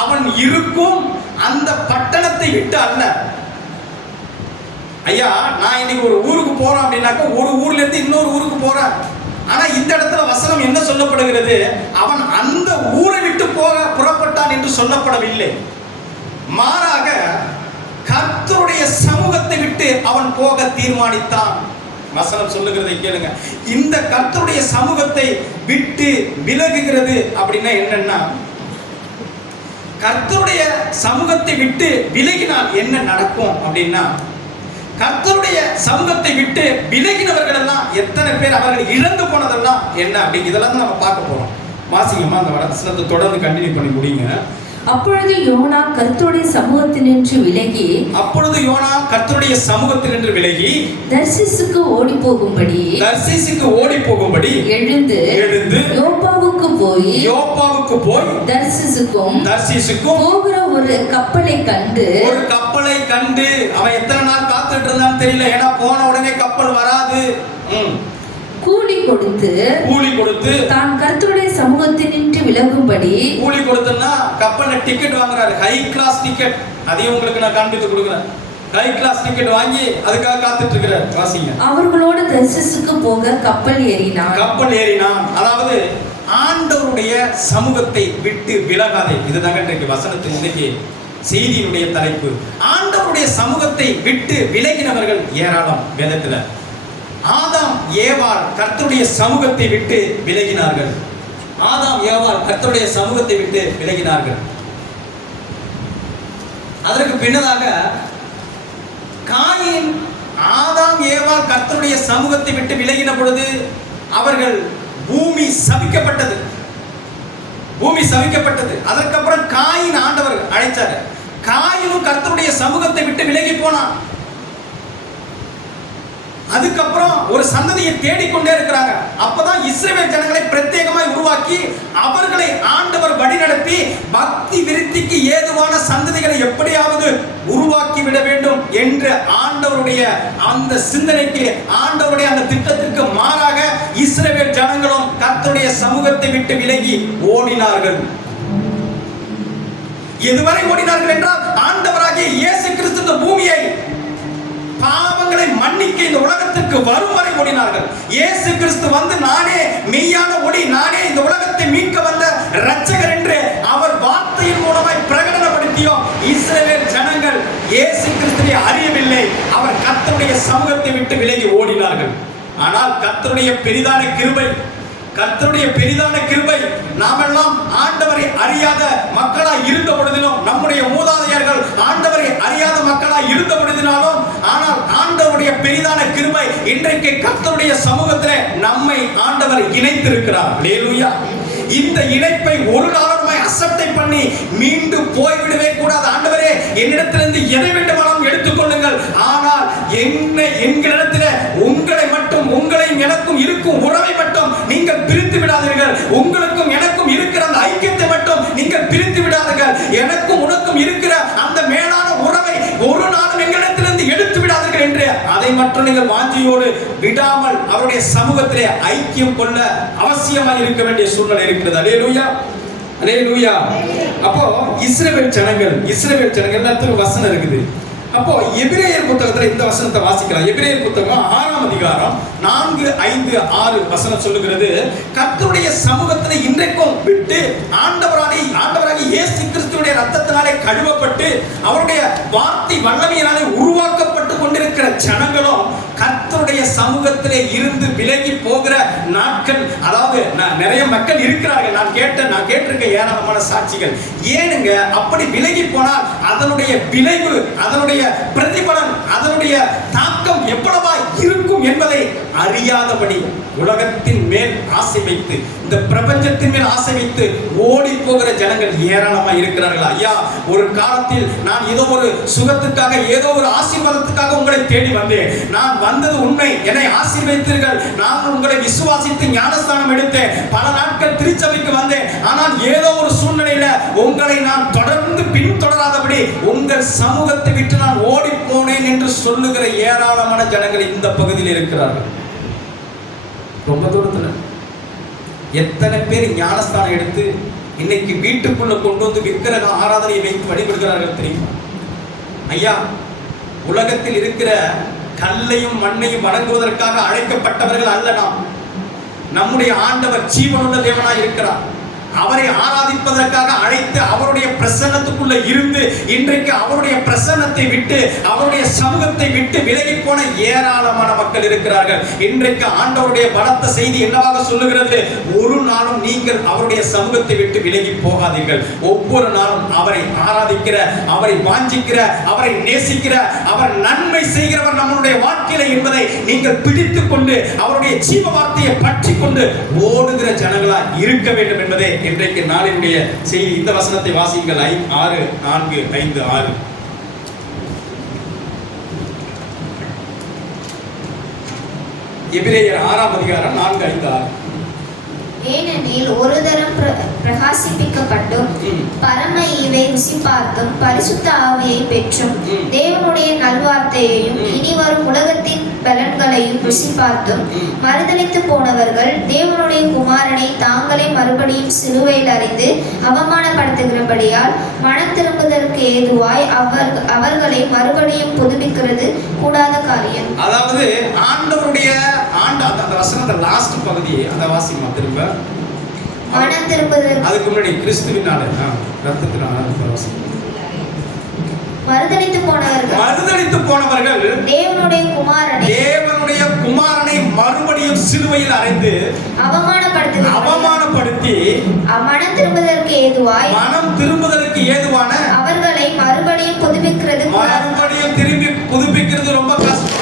அவன் இருக்கும் அந்த பட்டணத்தை விட்டு அல்ல. ஐயா, நான் இன்னைக்கு ஒரு ஊருக்கு போறேன் அப்படின்னாக்க ஒரு ஊர்ல இருந்து இன்னொரு ஊருக்கு போறேன். ஆனா இந்த இடத்துல வசனம் என்ன சொல்லப்படுகிறது? அவன் அந்த ஊரை விட்டு போக புறப்பட்டான் என்று சொல்லப்படவில்லை. மாறாக கர்த்தருடைய சமூகத்தை விட்டு அவன் போக தீர்மானித்தான். வசனம் சொல்லுகிறதை கேளுங்க. இந்த கர்த்தருடைய சமூகத்தை விட்டு விலகுகிறது அப்படின்னா என்னன்னா, கர்த்தருடைய சமூகத்தை விட்டு விலகினால் என்ன நடக்கும் அப்படின்னா, கர்த்தருடைய சமூகத்தை விட்டு விலகினவர்கள் எல்லாம் எத்தனை பேர் அவர்கள் இழந்து போனதெல்லாம் என்ன அப்படி இதெல்லாம் தான் நம்ம பார்க்க போறோம். வாசிங்கம்மா, அந்த வசனத்தை தொடர்ந்து கண்டினியூ பண்ணி முடியுங்க. அப்பொழுது யோனா கர்த்தருடைய சமூகத்தினின்று விலகி தர்சீசுக்கு ஓடி போகும்படி எழுந்து யோப்பாவுக்கு போய் தர்சீசுக்கும் போகிற ஒரு கப்பலை கண்டு அவன் எத்தனை நாள் காத்துட்டு இருந்தான்னு தெரியல. ஏன்னா போன உடனே கப்பல் வராது. கூலி கொடுத்து தான் கர்த்தருடைய சமூகத்தினின்று விலகும்படி. கூலி கொடுத்தனா கப்பல்ல டிக்கெட் வாங்குறாரு, ஹை கிளாஸ் டிக்கெட். அதையும் உங்களுக்கு நான் காண்பித்து கொடுக்கிறேன். ஹை கிளாஸ் டிக்கெட் வாங்கி அதுக்காக காத்துட்டு இருக்கிறார். வாசிங்க. அவர்களோடு தர்சீசுக்கு போக கப்பல் ஏறினான். அதாவது ஆண்டவருடைய சமூகத்தை விட்டு விலகாதே. இதுதாங்க இன்றைக்கு வசனத்தின் இன்னைக்கு செய்தியினுடைய தலைப்பு. ஆண்டவருடைய சமூகத்தை விட்டு விலகினவர்கள் ஏராளம் வேதத்துல. ஆதாம் ஏவாள் கர்த்தருடைய சமூகத்தை விட்டு விலகினார்கள். அதற்கு பின்னதாக காயின் ஆதாம் ஏவாள் கர்த்தருடைய சமூகத்தை விட்டு விலகின பொழுது அவர்கள் பூமி சபிக்கப்பட்டது. அதற்கப்புறம் காயின் ஆண்டவர் அழைச்சாரு. காயினும் கர்த்தருடைய சமூகத்தை விட்டு விலகி போனான். அதுக்கப்புறம் ஒரு சந்ததியை தேடிக்கொண்டே இருக்கிறாங்க. அப்பதான் இஸ்ரவேல் ஜனங்களை பிரத்யேகமாய் உருவாக்கி அவர்களை ஆண்டவர் வழிநடத்தி பக்தி விருத்திக்கு ஏதுவான சந்ததிகளை எப்படியாவது உருவாக்கி விட வேண்டும் என்ற ஆண்டவருடைய அந்த சிந்தனைக்கு, ஆண்டவருடைய அந்த திட்டத்திற்கு மாறாக இஸ்ரவேல் ஜனங்களும் கர்த்தருடைய சமூகத்தை விட்டு விலகி ஓடினார்கள். எதுவரை ஓடினார்கள் என்றால், ஆண்டவராகிய இயேசு கிறிஸ்து இந்த பூமியை பாவங்களை மன்னிக்க இந்த உலகத்திற்கு வரும் வரை ஓடினார்கள். இயேசு கிறிஸ்து வந்து நானே மெய்யான ஒளி, நானே இந்த உலகத்தை மீட்க வந்த இரட்சகர் என்று அவர் வார்த்தையின் மூலமாய் பிரகடனப்படுத்தியோ இஸ்ரவேல் ஜனங்கள் இயேசு கிறிஸ்துவை அறியவில்லை. அவர் கர்த்தருடைய சமூகத்தை விட்டு விலகி ஓடினார்கள். ஆனால் கர்த்தருடைய பெரிதான கிருபை நாமெல்லாம் ஆண்டவரை அறியாத மக்களாய் இருந்த பொழுதிலும், நம்முடைய மூதாதையர்கள் ஆண்டவரை அறியாத மக்களாய் இருந்த பொழுதினாலும், ஆனால் ஆண்டவருடைய பெரிதான கிருபை இன்றைக்கு கர்த்தருடைய சமூகத்திலே நம்மை ஆண்டவர் இணைத்திருக்கிறார். அல்லேலூயா. இந்த இணைப்பை ஒரு நாளுமாய் அசட்டை பண்ணி மீண்டு போய்விடவே கூடாது. ஆண்டவரே, என்னிடத்திலிருந்து எதை வேண்டுமானாலும் எடுத்துக்கொள்ளுங்கள், ஆனால் எங்களிடத்தில் உங்களை மட்டும், உங்களையும் எனக்கும் இருக்கும் உறவை மட்டும் நீங்கள் பிரித்து விடாதீர்கள். உங்களுக்கும் எனக்கும் இருக்கிற அந்த ஐக்கியத்தை மட்டும் நீங்கள் பிரித்து விடாதீர்கள். எனக்கும் உனக்கும் இருக்கிற அந்த மேலான உறவை ஒரு நாளும் எங்களிடத்திலிருந்து எடுத்து விடாதீர்கள் என்று அதை மட்டும் நீங்கள் வாஞ்சியோடு விடாமல் அவருடைய சமூகத்திலே ஐக்கியம் கொள்ள அவசியமாக இருக்க வேண்டிய சூழ்நிலை இருக்கிறது. அல்லேலூயா, அல்லேலூயா. அப்போ இஸ்ரவேல் ஜனங்கள் வசனம் இருக்குது. அப்போ எபிரேயர் புத்தகத்துல இந்த வசனத்தை வாசிக்கலாம். எபிரேயர் புத்தகம் 6ஆம் அதிகாரம் 4, 5, 6 வசனம் சொல்லுகிறது, கர்த்தருடைய சமூகத்திலே இன்றைக்கும் விட்டு ஆண்டவராகிய இயேசு கிறிஸ்துவினுடைய இரத்தத்தினாலே கழுவப்பட்டு அவருடைய வார்த்தை வல்லமையினாலே உருவாக்கப்பட்டு கொண்டிருக்கிற இருக்கிற ஜனங்களும் கர்த்தருடைய சமூகத்திலே இருந்து விலகி போகிற நாட்கள், அதாவது நிறைய மக்கள் இருக்கிறார்கள். நான் கேட்டிருக்க ஏராளமான சாட்சிகள். ஏனுங்க அப்படி விலகி போனால் அதனுடைய விளைவு, அதனுடைய பிரதிபலன், அதனுடைய தாக்கம் எவ்வளவா இருக்கும் என்பதை அறியாதபடி உலகத்தின் மேல் ஆசை வைத்து, இந்த பிரபஞ்சத்தின் மேல் ஆசை வைத்து ஓடி போகிற ஜனங்கள் ஏராளமா இருக்கிறார்கள். ஐயா, ஒரு காலத்தில் நான் ஏதோ ஒரு சுகத்துக்காக, ஏதோ ஒரு ஆசீர்வாதத்துக்காக உங்களை தேடி வந்தேன். நான் வந்தது உண்மை, என்னை ஆசீர்வதித்தீர்கள். நான் உங்களை விசுவாசித்து ஞானஸ்தானம் எடுத்தேன். பல நாட்கள் திருச்சபைக்கு வந்தேன். ஆனால் ஏதோ ஒரு சூழ்நிலையில உங்களை நான் தொடர்ந்து பின்தொடராதபடி உங்கள் சமூகத்தை விட்டு நான் ஓடி போனேன் என்று சொல்லுகிற ஏராளமான ஜனங்கள் இந்த பகுதியில் இருக்கிறார்கள். ரொம்ப தூரத்துல எத்தனை பேர் ஞானஸ்தானம் எடுத்து இன்னைக்கு வீட்டுக்குள்ள கொண்டு வந்து விக்கிரக ஆராதனையை வைத்து வழிபடுகிறார்கள் தெரியுமா? ஐயா, உலகத்தில் இருக்கிற கல்லையும் மண்ணையும் வணங்குவதற்காக அழைக்கப்பட்டவர்கள் அல்ல நாம். நம்முடைய ஆண்டவர் ஜீவனுள்ள தேவனாய் இருக்கிறார். அவரை ஆராதிப்பதற்காக அழைத்து அவருடைய பிரசன்னத்துக்குள்ள இருந்து இன்றைக்கு அவருடைய பிரசன்னத்தை விட்டு, அவருடைய சமூகத்தை விட்டு விலகி போன ஏராளமான மக்கள் இருக்கிறார்கள். இன்றைக்கு ஆண்டவருடைய பலத்த செய்தி என்னவாக சொல்லுகிறது? ஒரு நாளும் நீங்கள் அவருடைய சமூகத்தை விட்டு விலகி போகாதீர்கள். ஒவ்வொரு நாளும் அவரை ஆராதிக்கிற, அவரை வாஞ்சிக்கிற, அவரை நேசிக்கிற, அவர் நன்மை செய்கிறவர் நம்முடைய வாழ்க்கையில என்பதை நீங்கள் பிடித்துக் கொண்டு அவருடைய ஜீவ வார்த்தையை பற்றி கொண்டு ஓடுகிற ஜனங்களா இருக்க வேண்டும் என்பதே இன்றைக்கு நாளினுடைய செய்தி. இந்த வசனத்தை வாசியுங்கள். 6:4-5-6. எபிரேயர் 6:4-5-6. ஏனெனில் ஒரு தரம் பிரகாசிப்பிக்கப்பட்டும் பரம ஈவை ருசி பார்த்தும் பரிசுத்த ஆவியை பெற்றும் தேவனுடைய நல்வார்த்தையையும் இனி வரும் உலகத்தின் பலன்களையும் ருசி பார்த்தும் மறுதலித்து போனவர்கள் தேவனுடைய குமாரனை தாங்களே மறுபடியும் சிலுவையில் அறிந்து அவமானப்படுத்துகிறபடியால் மனம் திரும்புவதற்கு ஏதுவாய் அவர்களை மறுபடியும் புதுப்பிக்கிறது கூடாத காரியம். அதாவது ஆண்டவருடைய அந்த வசனத்தை லாஸ்ட் பகுதி அதை வாசிமா திரும்ப. மனம் திரும்புவதற்கு, அதுக்கு முன்னாடி கிறிஸ்துவினால ரத்தத்தினால மறுதலித்து போனவர்கள் தேவனுடைய குமாரனை மறுபடியும் சிலுவையில் அறைந்து அவமானப்படுத்தி மனம் திரும்புவதற்கு ஏதுவான அவர்களை மறுபடியும் புதுப்பிக்கிறது. மறுபடியும் திரும்பி புதுப்பிக்கிறது ரொம்ப கஷ்டம்.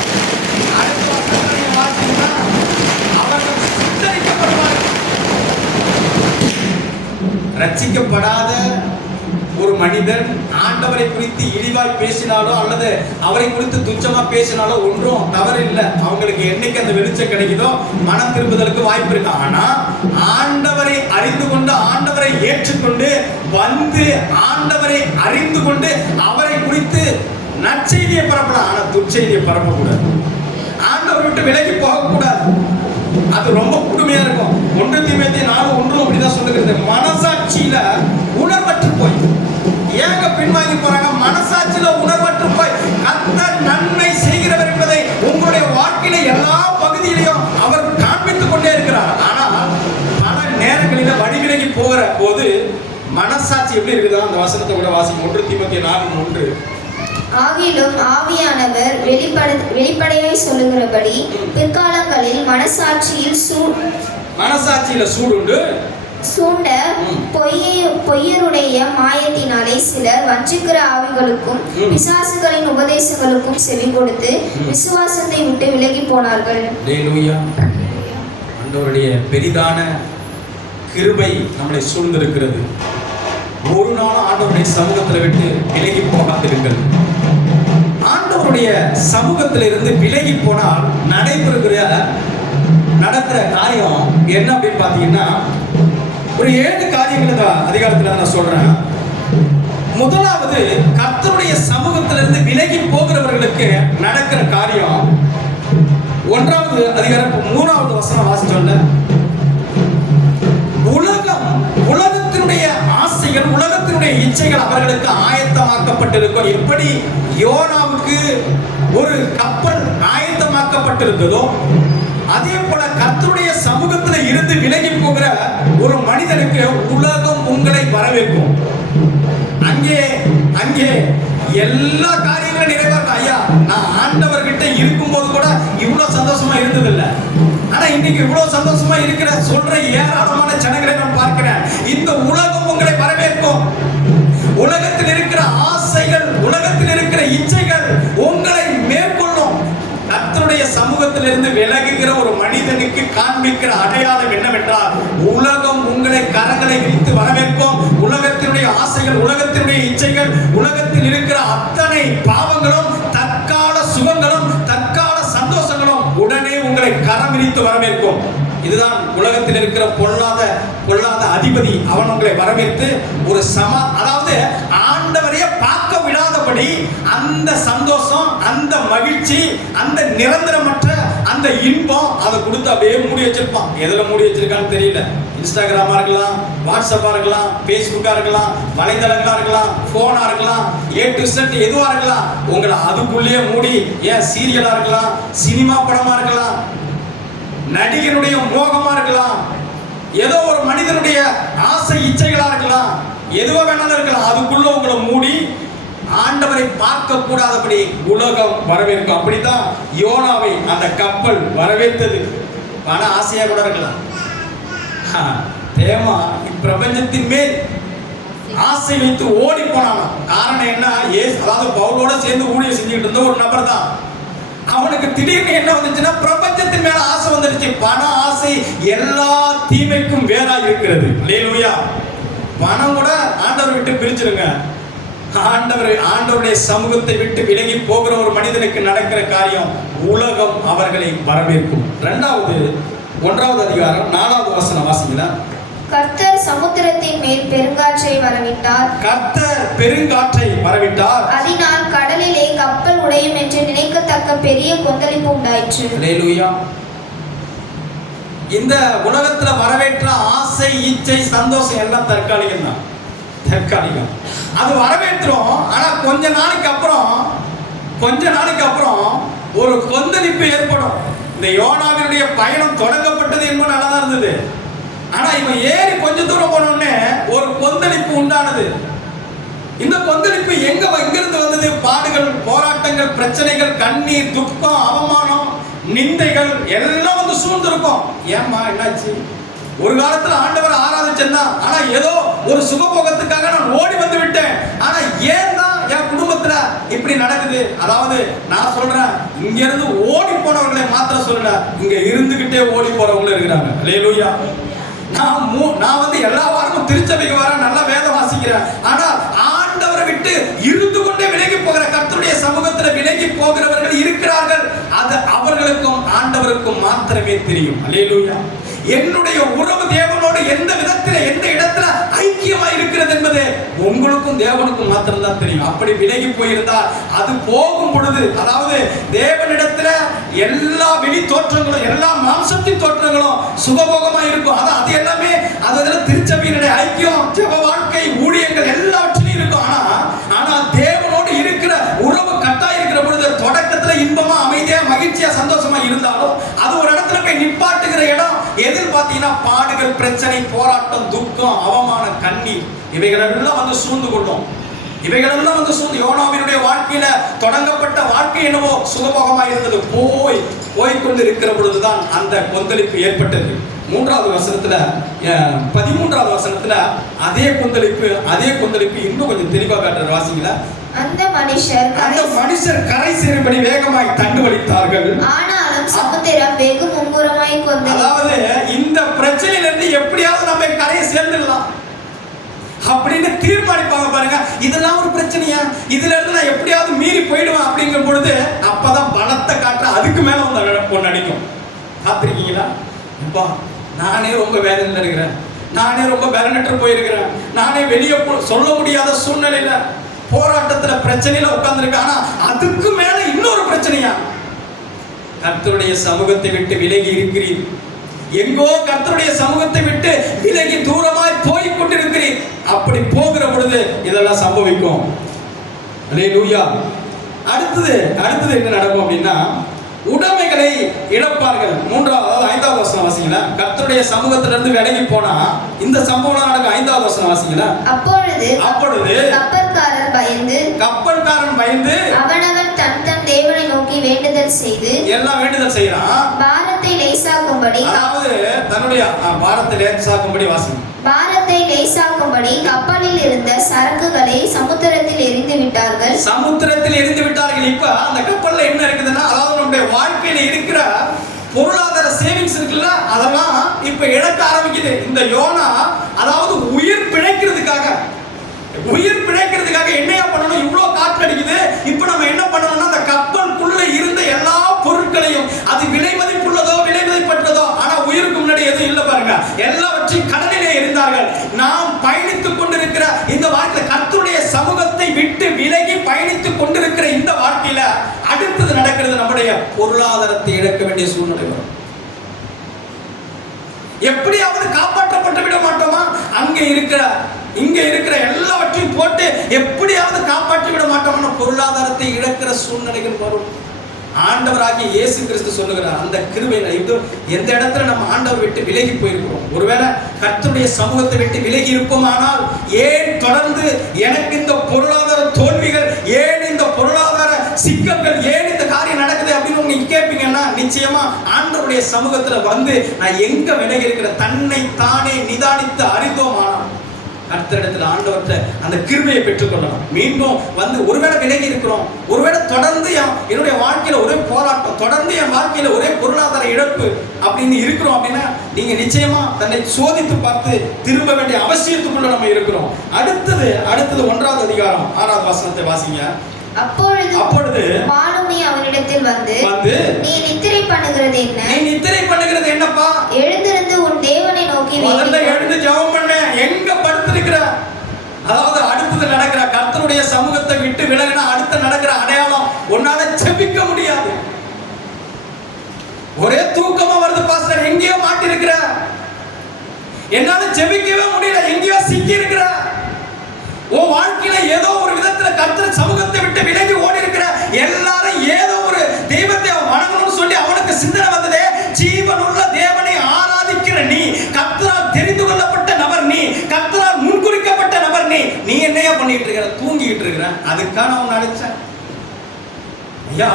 ரட்சிக்கப்படாத ஒரு மனிதன் ஆண்டவரை குறித்து இழிவாய் பேசினாலோ அல்லது அவரை குறித்து துச்சமா பேசினாலோ ஒன்றும் தவறு இல்லை. அவங்களுக்கு என்னைக்கு அந்த வெளிச்சம் கிடைக்குதோ மனம் திரும்புதலுக்கு வாய்ப்பு இருக்கு. ஆனா ஆண்டவரை அறிந்து கொண்டு, ஆண்டவரை ஏற்றுக்கொண்டு வந்து, ஆண்டவரை அறிந்து கொண்டு அவரை குறித்து நற்செய்தியை பரப்பலாம். ஆனா துச்செய்தியை பரப்பக்கூடாது. ஆண்டவரை விட்டு விலகி போகக்கூடாது. அது ரொம்ப கொடுமையா இருக்கும். 1 தீமோத்தேயு 4:1 அப்படிதான் சொல்லுகிறது. மனசாட்சியில உணர்வற்று போய் ஏங்க பின்வாங்கி போறாங்க? மனசாட்சியில உணர்வற்று போய் கர்த்தர் நன்மை செய்கிறவர் என்பதை உங்களுடைய வாழ்க்கையில எல்லா பகுதியிலையும் அவர் காண்பித்துக் கொண்டே இருக்கிறார். ஆனால் பல நேரங்களில வழிவிலகி போகிற போது மனசாட்சி எப்படி இருக்குதோ அந்த வசனத்தை கூட வாசிக்கும். 1 தீமோத்தேயு 4:1. ஆகிலும் ஆவியானவர் வெளிப்படையாய் சொல்லுகிறபடி பிற்காலங்களில் மனசாட்சியில சூண்ட பொய்யருடைய மாயத்தினாலே சிலர் வஞ்சிக்கிற ஆவிகளுக்கும் பிசாசுகளின் உபதேசங்களுக்கும் செவி கொடுத்து விசுவாசத்தை விட்டு விலகி போனார்கள். ஆண்டவருடைய பெரிதான கிருபை நம்மளை சூழ்ந்திருக்கிறது. ஒரு நாள் ஆண்டவருடைய சமூகத்தில் விட்டு விலகி போகாதிருங்கள். ஆண்டவருடைய சமூகத்தில் இருந்து விலகி போனால் நடக்கிற காரியம் என்ன அப்படின்னு பார்த்தீங்கன்னா, ஒரு 7 காரியங்கள் அதிகாரத்தில் நான் சொல்றேன். முதலாவது, கர்த்தருடைய சமூகத்திலிருந்து விலகி போகிறவர்களுக்கு நடக்கிற காரியம். 1வது அதிகாரம் 3வது வசனம் வாசிச்சோம்ல, உலகத்தினுடைய ஆசைகள், உலகத்தினுடைய இச்சைகள் அவர்களுக்கு ஆயத்தமாக்கப்பட்டிருக்கும். எப்படி யோனாவுக்கு ஒரு கப்பல் ஆயத்தமாக்கப்பட்டிருந்ததோ அதே போல கர்த்தருடைய சமூகத்தில் இருந்து விலகி போகிற ஒரு மனிதனுக்கு உலகம் உங்களை வரவேற்கும். அங்கே எல்லா காரியங்களும் நிறைவா இருக்கும். ஐயா, நான் ஆண்டவர்கிட்ட இருக்கும்போது கூட இவ்வளவு சந்தோஷமா இருந்தது இல்ல, ஆனா இன்னைக்கு இவ்வளவு சந்தோஷமா இருக்கிற சொல்ற ஏராளமான ஜனங்களை நான் பார்க்கிறேன். இந்த உலகம் உங்களை வரவேற்கும். உலகத்தில் இருக்கிற ஆசைகள், உலகத்தில் இருக்கிற இச்சைகள் உங்களை மேற்கொள்ளும். கர்த்தருடைய சமூகத்திலிருந்து விலகுகிற ஒரு மனிதனுக்கு காண்பிக்கிற அடையாளம் என்னவென்றால், உலகம் உங்களை கரங்களை விரித்து வரவேற்கும். உலகத்தினுடைய ஆசைகள், உலகத்தினுடைய இச்சைகள், உலகத்தில் இருக்கிற அத்தனை பாவங்களும், தற்கால சுகங்களும், தற்கால சந்தோஷங்களும் உடனே உங்களை கரம் விரித்து வரவேற்கும். இதுதான் உலகத்தில் இருக்கிற பொல்லாத அதிபதி. அவன் உங்களை வரவேற்று ஒரு அதாவது ஆண்டவரையே பார்க்க விடாதபடி அந்த சந்தோஷம், அந்த மகிழ்ச்சி, அந்த நிரந்தரமற்ற அந்த இன்பம் அதை கொடுத்து அப்படியே மூடி வச்சிருப்பான். எதுல மூடி வச்சிருக்கான்னு தெரியல. இன்ஸ்டாகிராமா இருக்கலாம், வாட்ஸ்அப்பா இருக்கலாம், பேஸ்புக்கா இருக்கலாம், வலைதளங்களா இருக்கலாம், போனா இருக்கலாம், A to Z எதுவா இருக்கலாம், உங்களை அதுக்குள்ளேயே மூடி. ஏன் சீரியலா இருக்கலாம், சினிமா படமா இருக்கலாம், நடிகனுடைய மோகமா இருக்கலாம், ஏதோ ஒரு மனிதனுடைய ஆசை இச்சைகளா இருக்கலாம், எதுவா வேணாலும் இருக்கலாம், அதுக்குள்ள உங்களை மூடி ஆண்டவரை பார்க்க கூடாதபடி உலகம் வரவேற்கும். அப்படித்தான் யோனாவை அந்த கப்பல் வரவேற்றது. பண ஆசையா கூட இருக்கலாம். தேமா இப்பிரபஞ்சத்தின் மேல் ஆசை வைத்து ஓடி போனானா. காரணம் என்ன? அதாவது பவுலோட சேர்ந்து ஊழியம் செஞ்சுட்டு இருந்த ஒரு நபர் தான். அவனுக்கு திடீர்னு என்ன வந்துச்சுன்னா, பிரபஞ்சத்தின் மேல ஆசை வந்துடுச்சு. பண ஆசை எல்லா தீமைக்கும் வேறா இருக்கிறது. அல்லேலூயா. பணம் கூட ஆண்டவர் விட்டு பிரிச்சிருங்க. ஆண்டவருடைய சமூகத்தை விட்டு விலகி போகிற ஒரு மனிதனுக்கு நடக்கிற காரியம், உலகம் அவர்களை வரவேற்கும். 1வது அதிகாரம் 4வது வசனம் வாசிங்களா. கர்த்தர் சமுத்திரத்தின் மேல் பெருங்காற்றை வரவிட்டார். கர்த்தர் பெருங்காற்றை வரவிட்டார். அதனால் கடலிலே கப்பல் உடையும் என்று நினைக்கத்தக்க பெரிய கொந்தளிப்பு உண்டாயிற்று. அல்லேலூயா. இந்த உலகத்துல வரவேற்ற ஆசை, இச்சை, சந்தோஷம் எல்லாம் தற்காலிகம் தான். தற்காலிகம். அது வரவேற்றோம். ஆனா கொஞ்ச நாளைக்கு அப்புறம் ஒரு கொந்தளிப்பு ஏற்படும். இந்த யோனாவினுடைய பயணம் தொடங்கப்பட்டது என்பது நல்லா தான் இருந்தது. ஆனா இவன் ஏறி கொஞ்ச தூரம் போனோடனே ஒரு கொந்தளிப்பு உண்டானது. இந்த கொந்தளிப்பு எங்கிருந்து வந்தது? பாடுகள், போராட்டங்கள், பிரச்சனைகள், கண்ணீர், துக்கம், அவமானம், நிந்தைகள் எல்லாம் வந்து சூழ்ந்திருக்கும். ஏம்மா என்னாச்சு? ஒரு காலத்துல ஆண்டவர் ஆராதிச்சேன்னா, ஆனா ஏதோ ஒரு சுகபோகத்துக்காக நான் ஓடி வந்து விட்டேன். ஆனா ஏன் தான் என் குடும்பத்துல இப்படி நடக்குது? அதாவது நான் சொல்றேன், இங்க இருந்து ஓடி போனவர்களை மாத்திரம் சொல்லல, இங்க இருந்துகிட்டே ஓடி போறவங்களும் இருக்கிறாங்க. அல்லேலூயா. நான் வந்து எல்லா வாரமும் திருச்சபைக்கு வரேன், நல்லா வேதம் வாசிக்கிறேன். ஆனா ஆண்டவரை விட்டு இருந்து கொண்டே விலகி போகிற, கர்த்தருடைய சமூகத்துல விலகி போகிறவர்கள் இருக்கிறார்கள். அது அவர்களுக்கும் ஆண்டவருக்கும் மாத்திரமே தெரியும். அல்லேலூயா. என்னுடைய உறவு தேவனோடு எந்த விதத்துல, எந்த இடத்துல ஐக்கியமா இருக்கிறது என்பது உங்களுக்கும் தேவனுக்கும் மாத்திரம்தான் தெரியும். அப்படி விலகி போயிருந்தால் அது போகும் பொழுது, அதாவது தேவனிடத்துல எல்லா வெளி தோற்றங்களும், எல்லா மாம்சத்தின் தோற்றங்களும் சுகபோகமா இருக்கும். அது எல்லாமே அதுல திருச்சபையினுடைய ஐக்கியம், ஜெப வாழ்க்கை, ஊழியங்கள் எல்லாவற்றிலும் இருக்கும். ஆனா தேவனோடு இருக்கிற உறவு கட்டா இருக்கிற பொழுது, தொடக்கத்துல இன்பமா, அமைதியா, மகிழ்ச்சியா, சந்தோஷமா இருந்தாலும் அது ஒரு இடத்துல போய் நிப்பாட்டுகிற இடம் எதில் பார்த்தீங்கன்னா, பாடுகள், பிரச்சனை, போராட்டம், துக்கம், அவமானம், கண்ணீர், இவைகளெல்லாம் வந்து சூழ்ந்து கொள்ளும். இவைகளெல்லாம் வந்து சூழ்ந்து, யோனாவினுடைய வாழ்க்கையில தொடங்கப்பட்ட வாழ்க்கை என்னவோ சுகபோகமா இருந்தது, போய்கொண்டு இருக்கிற பொழுதுதான் அந்த கொந்தளிப்பு ஏற்பட்டது. 3வது வசனத்துல, 13வது வசனத்துல அதே கொந்தளிப்பு இன்னும் கொஞ்சம் தெளிவாக காட்டுற வாசிங்களா. அந்த மனுஷர் கரை சேரும்படி வேகமாய் தண்டு வலித்தார்கள். ஆனாலும் சமுத்திரம் வெகு மும்முரமாய் கொந்தளித்தது. அதாவது இந்த பிரச்சனையில இருந்து எப்படியாவது நம்ம கரையை சேர்ந்துடலாம் அப்படின்னு தீர்மானிப்பாங்க பாருங்க. இதெல்லாம் ஒரு பிரச்சனையா, இதுல இருந்து நான் எப்படியாவது மீறி போயிடுவேன் அப்படிங்கிற பொழுது அப்பதான் பலத்தை காட்டுற அதுக்கு மேல ஒன்று அடிக்கும். பார்த்துருக்கீங்களா? அப்பா, நானே ரொம்ப வேதனையில் இருக்கிறேன், நானே ரொம்ப பலனற்று போயிருக்கிறேன், நானே வெளியே சொல்ல முடியாத சூழ்நிலையில போராட்டத்துல பிரச்சனையில உட்கார்ந்துருக்கேன். ஆனா அதுக்கு மேல இன்னொரு பிரச்சனையா? கர்த்தருடைய சமூகத்தை விட்டு விலகி இருக்கிறீர். எங்கோ கர்த்தருடைய சமூகத்தை விட்டு விலகி தூரமாய் போய் கொண்டிருக்கிறீர். அப்படி போகிற பொழுது இதெல்லாம் சம்பவிக்கும். அல்லேலூயா. அடுத்தது என்ன நடக்கும் அப்படின்னா, உடைமைகளை இழப்பார்கள். 5வது வசனம் வாசிங்களா. கர்த்தருடைய சமூகத்திலிருந்து விலகி போனா இந்த சம்பவம் நடக்கும். 5வது வசனம் வாசிங்களா. அப்பொழுது கப்பல்காரன் பயந்து அவனவன் தன் தன் தேவனை நோக்கி வேண்டுதல் செய்து எல்லாம் வேண்டுதல் செய்யறான். பாரத்தை லேசாக்கும்படி அதாவது தன்னுடைய பாரத்தை லேசாக்கும்படி வாசனை. பாரத்தை லேசாக்கும்படி கப்பலில் இருந்த சரக்குகளை சமுத்திரத்தில் எரிந்து விட்டார்கள். சமுத்திரத்தில் எரிந்து விட்டார்கள். இப்ப அந்த கப்பல்ல என்ன இருக்குதுன்னா, அதாவது நம்முடைய வாழ்க்கையில இருக்கிற பொருளாதார சேவிங்ஸ் இருக்குல்ல, அதெல்லாம் இப்ப இழக்க ஆரம்பிக்குது. இந்த யோனா அதாவது உயிர் பிழைக்கிறதுக்காக என்னையா பண்ணணும்? இவ்வளவு காற்று அடிக்குது. இப்ப நம்ம என்ன பண்ணணும்னா, அந்த கப்பலுக்குள்ள இருந்த எல்லா பொருட்களையும், அது விலை மதிப்புள்ளதோ விலை மதிப்பற்றதோ, ஆனா உயிருக்கு முன்னாடி எதுவும் இல்ல பாருங்க, எல்லாவற்றையும் கடலிலே இருந்தார்கள். நாம் பயணித்துக் கொண்டிருக்கிற இந்த வாழ்க்கையில, கர்த்தருடைய சமூகத்தை விட்டு விலகி பயணித்துக் கொண்டிருக்கிற இந்த வாழ்க்கையில அடுத்தது நடக்கிறது, நம்முடைய பொருளாதாரத்தை இழக்க வேண்டிய சூழ்நிலை வரும். எப்படியாவது காப்பாற்றப்பட்டு விட மாட்டோமா? இங்க இருக்கிற எல்லாவற்றையும் போட்டு எப்படியாவது காப்பாற்றி விட மாட்டோம்னா பொருளாதாரத்தை இழக்கிற சூழ்நிலைகள் வரும். ஆண்டவராகிய இயேசு கிறிஸ்து சொல்லுகிறார், அந்த கிருபையில இது எந்த இடத்துல நம்ம ஆண்டவர் விட்டு விலகி போயிருக்கிறோம், ஒருவேளை கர்த்தருடைய சமூகத்தை விட்டு விலகி இருப்போமானால், ஏன் தொடர்ந்து எனக்கு இந்த பொருளாதார தோல்விகள், ஏன் இந்த பொருளாதார சிக்கல்கள், ஏன் இந்த காரியம் நடக்குது அப்படின்னு நீங்க கேட்பீங்கன்னா, நிச்சயமா ஆண்டவருடைய சமூகத்துல வந்து நான் எங்க விலகி இருக்கிற தன்னை தானே நிதானித்து அறிந்தோமானால் கர்த்தரிடத்தில் ஆண்டவர்கிட்ட அந்த கிருபையை பெற்றுக்கொள்ளலாம். மீண்டும் வந்து ஒருவேளை விலகி இருக்கிறோம், ஒருவேளை தொடர்ந்து என்னுடைய வாழ்க்கையில ஒரே போராட்டம், தொடர்ந்து என் வாழ்க்கையில ஒரே பொருளாதார இழப்பு அப்படின்னு இருக்கிறோம் அப்படின்னா, நீங்க நிச்சயமா தன்னை சோதித்து பார்த்து திரும்ப வேண்டிய அவசியத்துக்குள்ள நம்ம இருக்கிறோம். அடுத்தது 1வது அதிகாரம் 6வது வசனத்தை வாசிங்க. அப்பொழுது மாலுமி அவனிடத்தில் வந்து நீ நித்திரை பண்ணுகிறது என்ன? நீ நித்திரை பண்ணுகிறது என்னப்பா? எழுந்திருந்து உன் தேவனை நோக்கி முதல்ல எழுந்து ஜெபம் பண்ண. எங்க படுத்திருக்கிற? அதாவது அடுத்தது நடக்கிற கர்த்தருடைய சமூகத்தை விட்டு விலகினா அடுத்து நடக்கிற அடையாளம், உன்னால ஜெபிக்க முடியாது. ஒரே தூக்கமா வருது பாஸ்டர், எங்கேயோ மாட்டி இருக்கிற, என்னால ஜெபிக்கவே முடியல, எங்கேயோ சிக்கி இருக்கிற. உன் வாழ்க்கையில ஏதோ ஒரு விதத்துல கர்த்தர் சமூகத்தை விட்டு விலகி ஓடி இருக்கிற எல்லாரும் ஏதோ ஒரு தெய்வத்தை வணங்கணும்னு சொல்லி அவனுக்கு சிந்தனை வந்ததே. ஜீவனுள்ள தேவனை ஆராதிக்கிற நீ, கர்த்தரால் தெரிந்து கொள்ளப்பட்ட நபர் நீ, கர்த்தரால் முன்குறிக்கப்பட்ட நபர் நீ என்னையா பண்ணிட்டு இருக்கிற? தூங்கிட்டு இருக்கிற. அதுக்கான அவன் அழைச்சேன். ஐயா,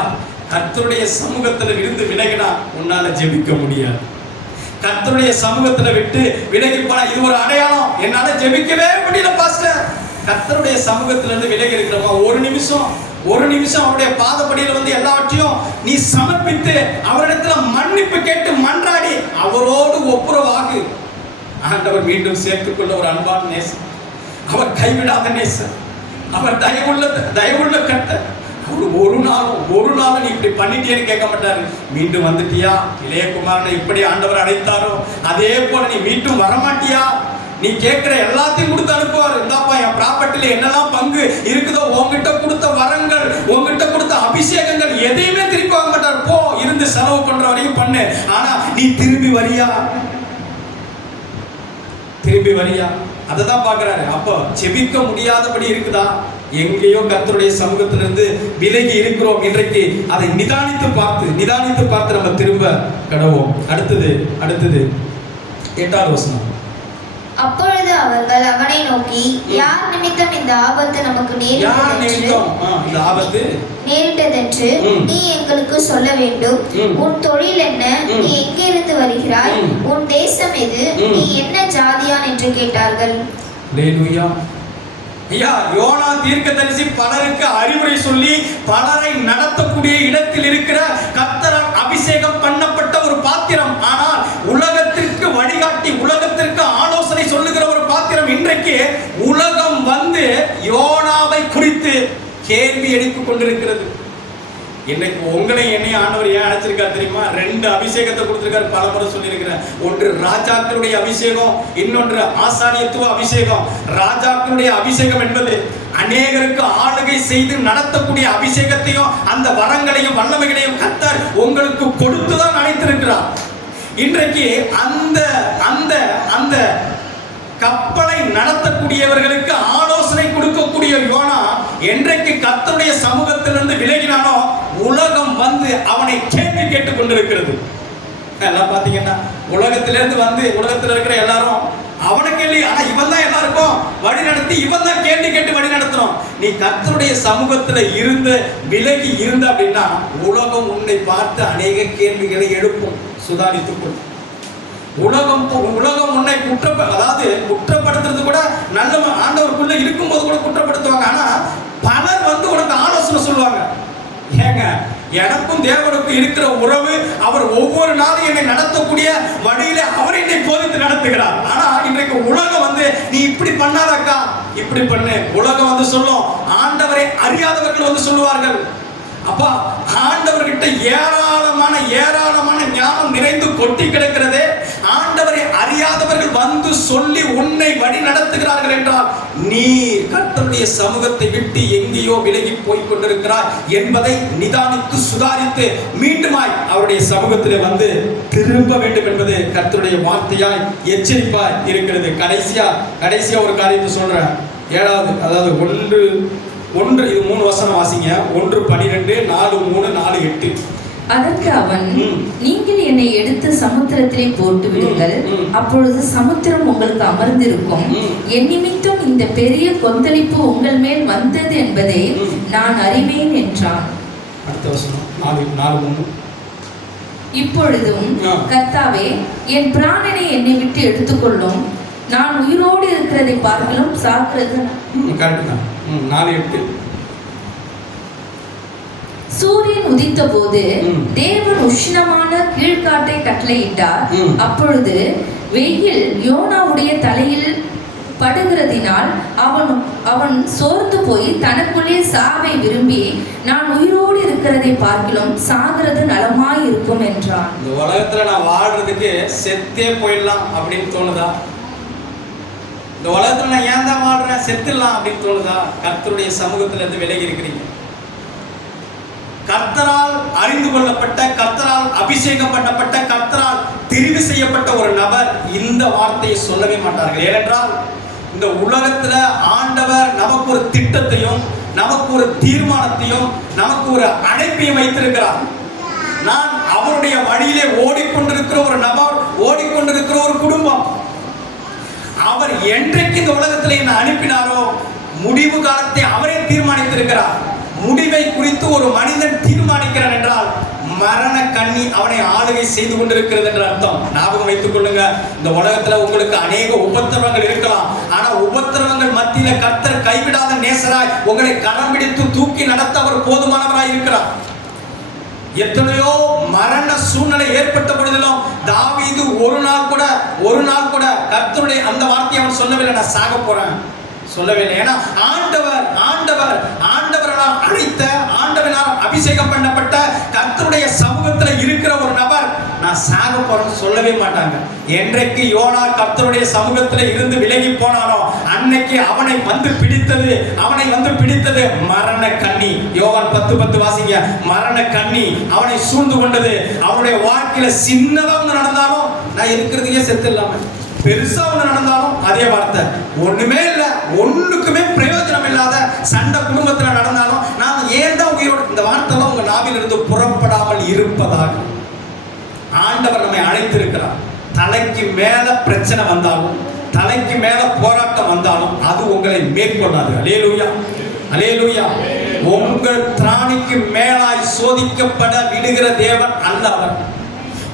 கர்த்தருடைய சமூகத்துல இருந்து விலகினா உன்னால ஜெபிக்க முடியாது. கர்த்தருடைய சமூகத்துல விட்டு விலகி போனா இது ஒரு அடையாளம், என்னால ஜெபிக்கவே முடியல பாஸ்டர். கர்த்தருடைய சமூகத்திலிருந்து விலகி இருக்கிறவங்க ஒரு நிமிஷம் அவருடைய பாதப்படியில வந்து எல்லாவற்றையும் நீ சமர்ப்பித்து அவரிடத்துல மன்னிப்பு கேட்டு மன்றாடி அவரோடு ஒப்புரவாகு. ஆண்டவர் மீண்டும் சேர்த்துக்கொள்ள ஒரு அன்பான நேசம், அவர் கைவிடாத நேசம், அவர் தயவுள்ள கர்த்தர். அவர் ஒரு நாளும் நீ இப்படி பண்ணிட்டேன்னு கேட்க மாட்டாரு. மீண்டும் வந்துட்டியா? இளையகுமாரனை இப்படி ஆண்டவர் அழைத்தாரோ அதே போல நீ மீண்டும் வரமாட்டியா? நீ கேட்கிற எல்லாத்தையும் கொடுத்து அனுப்புவார். இந்தாப்பா என் ப்ராப்பர்ட்டில என்னெல்லாம் பங்கு இருக்குதோ, உங்ககிட்ட கொடுத்த வரங்கள், உங்ககிட்ட கொடுத்த அபிஷேகங்கள் எதையுமே திருப்பி வாங்க மாட்டார். போ, இருந்து செலவு பண்ற வரையும் பண்ணு, ஆனா நீ திரும்பி வரியா? அததான் பாக்குறாரு. அப்போ ஜெபிக்க முடியாதபடி இருக்குதா? எங்கேயோ கர்த்தருடைய சமூகத்திலிருந்து விலகி இருக்கிறோம். இன்றைக்கு அதை நிதானித்து பார்த்து நம்ம திரும்ப கடவோம். அடுத்தது 8வது வசனம். அப்பொழுது அவர்கள் அவனை நோக்கி, யார் நிமித்தம் இந்த ஆபத்து நமக்கு நேரிட்டதென்று நீ எங்களுக்கு சொல்ல வேண்டும். உன் தொழில் என்ன? நீ எங்கிருந்து வருகிறாய்? உன் தேசம் எது? நீ என்ன ஜாதியான் என்று கேட்டார்கள். அல்லேலூயா. ஐயா, யோனா தீர்க்கதரிசி பலருக்கு அறிவுரை சொல்லி பலரை நடத்தக்கூடிய இடத்தில் இருக்கிற கர்த்தரால் அபிஷேகம் பண்ணப்பட்ட ஒரு பாத்திரம். ஆனால் உலகத்திற்கு வழிகாட்டி, உலகத்திற்கு ஆலோசனை சொல்லுகிற ஒரு பாத்திரம். இன்றைக்கு உலகம் வந்து யோனாவை குறித்து கேள்வி எழுப்பிக் கொண்டிருக்கிறது. இன்னைக்கு உங்களை என்னையும் ஆண்டவர் ஏன் அழைச்சிருக்காரு தெரியுமா? 2 அபிஷேகத்தை கொடுத்திருக்காரு. பல முறை சொல்லியிருக்கிறேன். ஒன்று ராஜாக்களுடைய அபிஷேகம், இன்னொன்று ஆசாரியத்துவ அபிஷேகம். ராஜாக்களுடைய அபிஷேகம் என்பது அநேகருக்கு ஆளுகை செய்து நடத்தக்கூடிய அபிஷேகத்தையும் அந்த வரங்களையும் வல்லமைகளையும் கர்த்தர் உங்களுக்கு கொடுத்துதான் அழைத்திருக்கிறார். இன்றைக்கு அந்த அந்த அந்த கப்பலை நடத்தக்கூடியவர்களுக்கு ஆலோசனை கொடுக்கக்கூடிய யோனா என்றைக்கு கர்த்தருடைய சமூகத்திலிருந்து விலகினானோ உலகம் வந்து அவனை கேள்வி கேட்டுக் கொண்டிருக்கிறது. எல்லாம் பாத்தீங்கன்னா உலகத்திலிருந்து வந்து உலகத்தில் இருக்கிற எல்லாரும் அவனை கேள்வி, ஆனா இவன் தான் எல்லாருக்கும் வழி நடத்தி, இவன் தான் கேள்வி கேட்டு வழி நடத்தணும். நீ கர்த்தருடைய சமூகத்துல இருந்து விலகி இருந்த அப்படின்னா உலகம் உன்னை பார்த்து அநேக கேள்விகளை எழுப்பும். சுதாரித்துக்கொள். உலகம் உன்னை குற்றப்படுத்துறது கூட நல்ல ஆண்டவருக்குள்ள இருக்கும்போது கூட குற்றப்படுத்துவாங்க. ஆனா பலர் உனக்கு ஆலோசனை சொல்லுவாங்க. ஏங்க, எனக்கும் தேவனுக்கும் இருக்கிற உறவு, அவர் ஒவ்வொரு நாளும் என்னை நடத்தக்கூடிய வழியில அவர் என்னை போதித்து நடத்துகிறார். ஆனா இன்றைக்கு உலகம் நீ இப்படி பண்ணாதக்கா, இப்படி பண்ணு. உலகம் சொல்லும். ஆண்டவரை அறியாதவர்கள் சொல்லுவார்கள். அப்பா, ஆண்டவர்கிட்ட ஏராளமான ஞானம் நிறைந்து கொட்டி கிடக்கிறதே. ஆண்டவரை அறியாதவர்கள் சொல்லி உன்னை வழி நடத்துகிறார்கள் என்றால் நீ கர்த்தருடைய சமூகத்தை விட்டு எங்கேயோ விலகி போய் கொண்டிருக்கிறாய் என்பதை நிதானித்து சுதாரித்து மீண்டுமாய் அவருடைய சமூகத்திலே திரும்ப வேண்டும் என்பது கர்த்தருடைய வார்த்தையாய் எச்சரிப்பாய் இருக்கிறது. கடைசியா ஒரு காரியத்தை சொல்றேன். 7வது, அதாவது 1 இது 3 வசனம் வாசிங்க. 1:12, 4:3, 4:8. அதற்கு அவன், நீங்கள் என்னை எடுத்து சமுத்திரத்திலே போட்டு விடுங்கள், அப்பொழுது சமுத்திரம் உங்களுக்கு அமர்ந்திருக்கும். என் நிமித்தம் இந்த பெரிய கொந்தளிப்பு உங்கள் மேல் வந்தது என்பதை நான் அறிவேன் என்றான். அடுத்த வசனம் 4:3. இப்பொழுதும் கர்த்தாவே, என் பிராணனை என்னை விட்டு எடுத்துக்கொள்ளும். நான் உயிரோடு இருக்கிறதை பார்க்கலாம் சாக்கிறது. கரெக்ட் தான். 4:8. சூரியன் உதித்த போது தேவன் உஷ்ணமான கீழ்காட்டை கட்டளையிட்டார். அப்பொழுது வெயில் யோனாவுடைய தலையில் படுகிறதினால் அவன் சோர்ந்து போய் தனக்குள்ளே சாவை விரும்பி, நான் உயிரோடு இருக்கிறதை பார்க்கலாம் சாகிறது நலமாய் இருக்கும் என்றான். இந்த உலகத்துல நான் வாழ்றதுக்கு செத்தே போயிடலாம் அப்படின்னு தோணுதா? இந்த உலகத்துல நான் ஏன் தான் வாழ்றேன், செத்துடலாம் அப்படின்னு தோணுதா? கர்த்தருடைய சமூகத்துல இருந்து விலகி இருக்கிறீங்க. கர்த்தரால் அறிந்து கொள்ளப்பட்ட, கர்த்தரால் அபிஷேகம் பண்ணப்பட்ட, கர்த்தரால் தெரிவு செய்யப்பட்ட ஒரு நபர் இந்த வார்த்தையை சொல்லவே மாட்டார்கள். ஏனென்றால் இந்த உலகத்துல ஆண்டவர் நமக்கு ஒரு திட்டத்தையும், நமக்கு ஒரு தீர்மானத்தையும், நமக்கு ஒரு அழைப்பையும் வைத்திருக்கிறார். நான் அவருடைய வழியிலே ஓடிக்கொண்டிருக்கிற ஒரு நபர், ஓடிக்கொண்டிருக்கிற ஒரு குடும்பம். அவர் என்றைக்கு இந்த உலகத்தில் என்னை அனுப்பினாரோ முடிவு காலத்தை அவரே தீர்மானித்திருக்கிறார். முடிவை குறித்து ஒரு மனிதன் தீர்மானிக்கிறான் என்றால் மரண கண்ணி அவனை ஆளுகை செய்து கொண்டிருக்கிறது என்ற அர்த்தம். ஞாபகம் வைத்துக் கொள்ளுங்க. இந்த உலகத்துல உங்களுக்கு அநேக உபத்திரவங்கள் இருக்கலாம். ஆனா உபத்திரவங்கள் மத்தியில கர்த்தர் கைவிடாத நேசராய் உங்களை கரம் பிடித்து தூக்கி நடத்த அவர் போதுமானவராய் இருக்கிறார். எத்தனையோ மரண சூழ்நிலை ஏற்பட்ட பொழுதிலும் தாவீது ஒரு நாள் கூட கர்த்தருடைய அந்த வார்த்தையை அவன் சொல்லவில்லை, நான் சாக போறேன் சொல்லவில்லை. ஏன்னா ஆண்டவரால் அழைத்த, ஆண்டவரால் அபிஷேகம் பண்ணப்பட்ட கர்த்தருடைய சமூகத்தில் இருக்கிற ஒரு நபர் நான் சாக போறேன்னு சொல்லவே மாட்டாங்க. என்றைக்கு யோனா கர்த்தருடைய சமூகத்தில் இருந்து விலகி போனானோ அன்னைக்கு அவனை பிடித்தது மரண கண்ணி. யோவான் 10:10 வாசிங்க. மரண கண்ணி அவனை சூழ்ந்து கொண்டது. அவனுடைய வாழ்க்கையில சின்னதா ஒன்று நடந்தாலும் நான் இருக்கிறதுக்கே செத்து இல்லாம, பெருசா ஒண்ணு நடந்தாலும் அதே வார்த்தை, ஒண்ணுமே இல்லை, ஒண்ணுக்குமே பிரயோஜனம் இல்லாத சண்டை குடும்பத்துல நடந்தாலும் நான் ஏன் தான் உயிரோடு, இந்த வார்த்தை தான் உங்க நாவில் இருந்து புறப்படாமல் இருப்பதாக ஆண்டவர் நம்மை அழைத்திருக்கிறார். தலைக்கு மேல பிரச்சனை வந்தாலும், தலைக்கு மேல போராட்டம் வந்தாலும் அது உங்களை மேற்கொள்ளாது. அல்லேலூயா, அல்லேலூயா. உங்கள் திராணிக்கு மேலாய் சோதிக்கப்பட விடுகிற தேவன் அல்ல அவர்.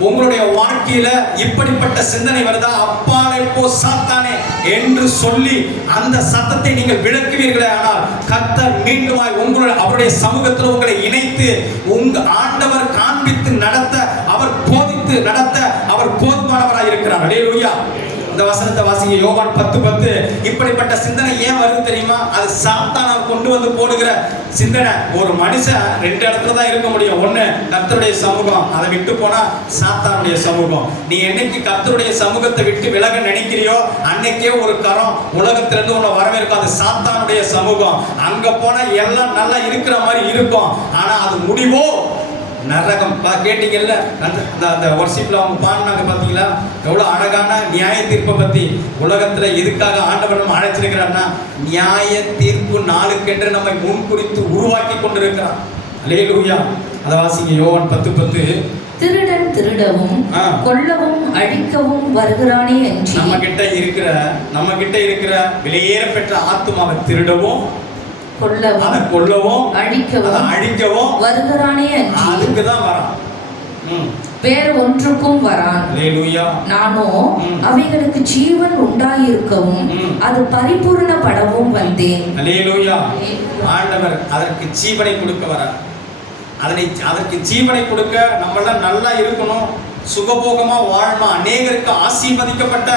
உங்களுடைய வாழ்க்கையில இப்படிப்பட்ட சிந்தனை வருதா, அப்பாலே போ சாத்தானே என்று சொல்லி அந்த சத்தத்தை நீங்கள் விளக்குவீர்களே, ஆனால் கர்த்தர் மீண்டுமாய் அவருடைய சமூகத்தில் உங்களை இணைத்து உங்க ஆண்டவர் காண்பித்து நடத்த, அவர் போதித்து நடத்த அவர் போதுமானவராய் இருக்கிறார். அல்லேலூயா. இந்த வசனத்தை வாசிங்க. யோவான் 10:10. இப்படிப்பட்ட சிந்தனை ஏன் வருது தெரியுமா? அது சாத்தான் கொண்டு வந்து போடுகிற சிந்தனை. ஒரு மனுஷன் 2 இடத்துல தான் இருக்க முடியும். ஒண்ணு கர்த்தருடைய சமூகம், அதை விட்டு போனா சாத்தானுடைய சமூகம். நீ என்னைக்கு கர்த்தருடைய சமூகத்தை விட்டு விலக நினைக்கிறியோ அன்னைக்கே ஒரு கரம் உலகத்திலிருந்து உன்னை வரவேற்கும். அது சாத்தானுடைய சமூகம். அங்க போனா எல்லாம் நல்லா இருக்கிற மாதிரி இருக்கும், ஆனா அது முடிவோ நரகம். கேட்டீங்கல்ல, அந்த வர்ஷிப்ல அவங்க பாடினாங்க பார்த்தீங்களா, எவ்வளோ அழகான நியாய தீர்ப்பை பற்றி. உலகத்தில் எதுக்காக ஆண்டவர் நம்ம அழைச்சிருக்கிறார்னா நியாய தீர்ப்பு நாளுக்கென்று நம்மை முன்குறித்து உருவாக்கி கொண்டிருக்கிறார். அல்லேலூயா. அதை வாசிங்க. யோவான் 10:10. திருடன் திருடவும் கொல்லவும் அழிக்கவும் வருகிறானே அன்றி நம்ம கிட்ட இருக்கிற விலையேற பெற்ற ஆத்துமாவை திருடவும் கொல்லவும் அழிக்கவும் வருகிறானே அன்றி அதுக்குதான் வரான், வேற ஒன்றுக்கும் வரான். நானோ அவைகளுக்கு ஜீவன் உண்டாயிருக்கவும் அது பரிபூரணப்படவும் வந்தேன். ஆண்டவர் அதற்கு ஜீவனை கொடுக்க வரார். அதற்கு ஜீவனை கொடுக்க நம்மளாம் நல்லா இருக்கணும், சுகபோகமா வாழணும், அநேகருக்கு ஆசீர்வதிக்கப்பட்ட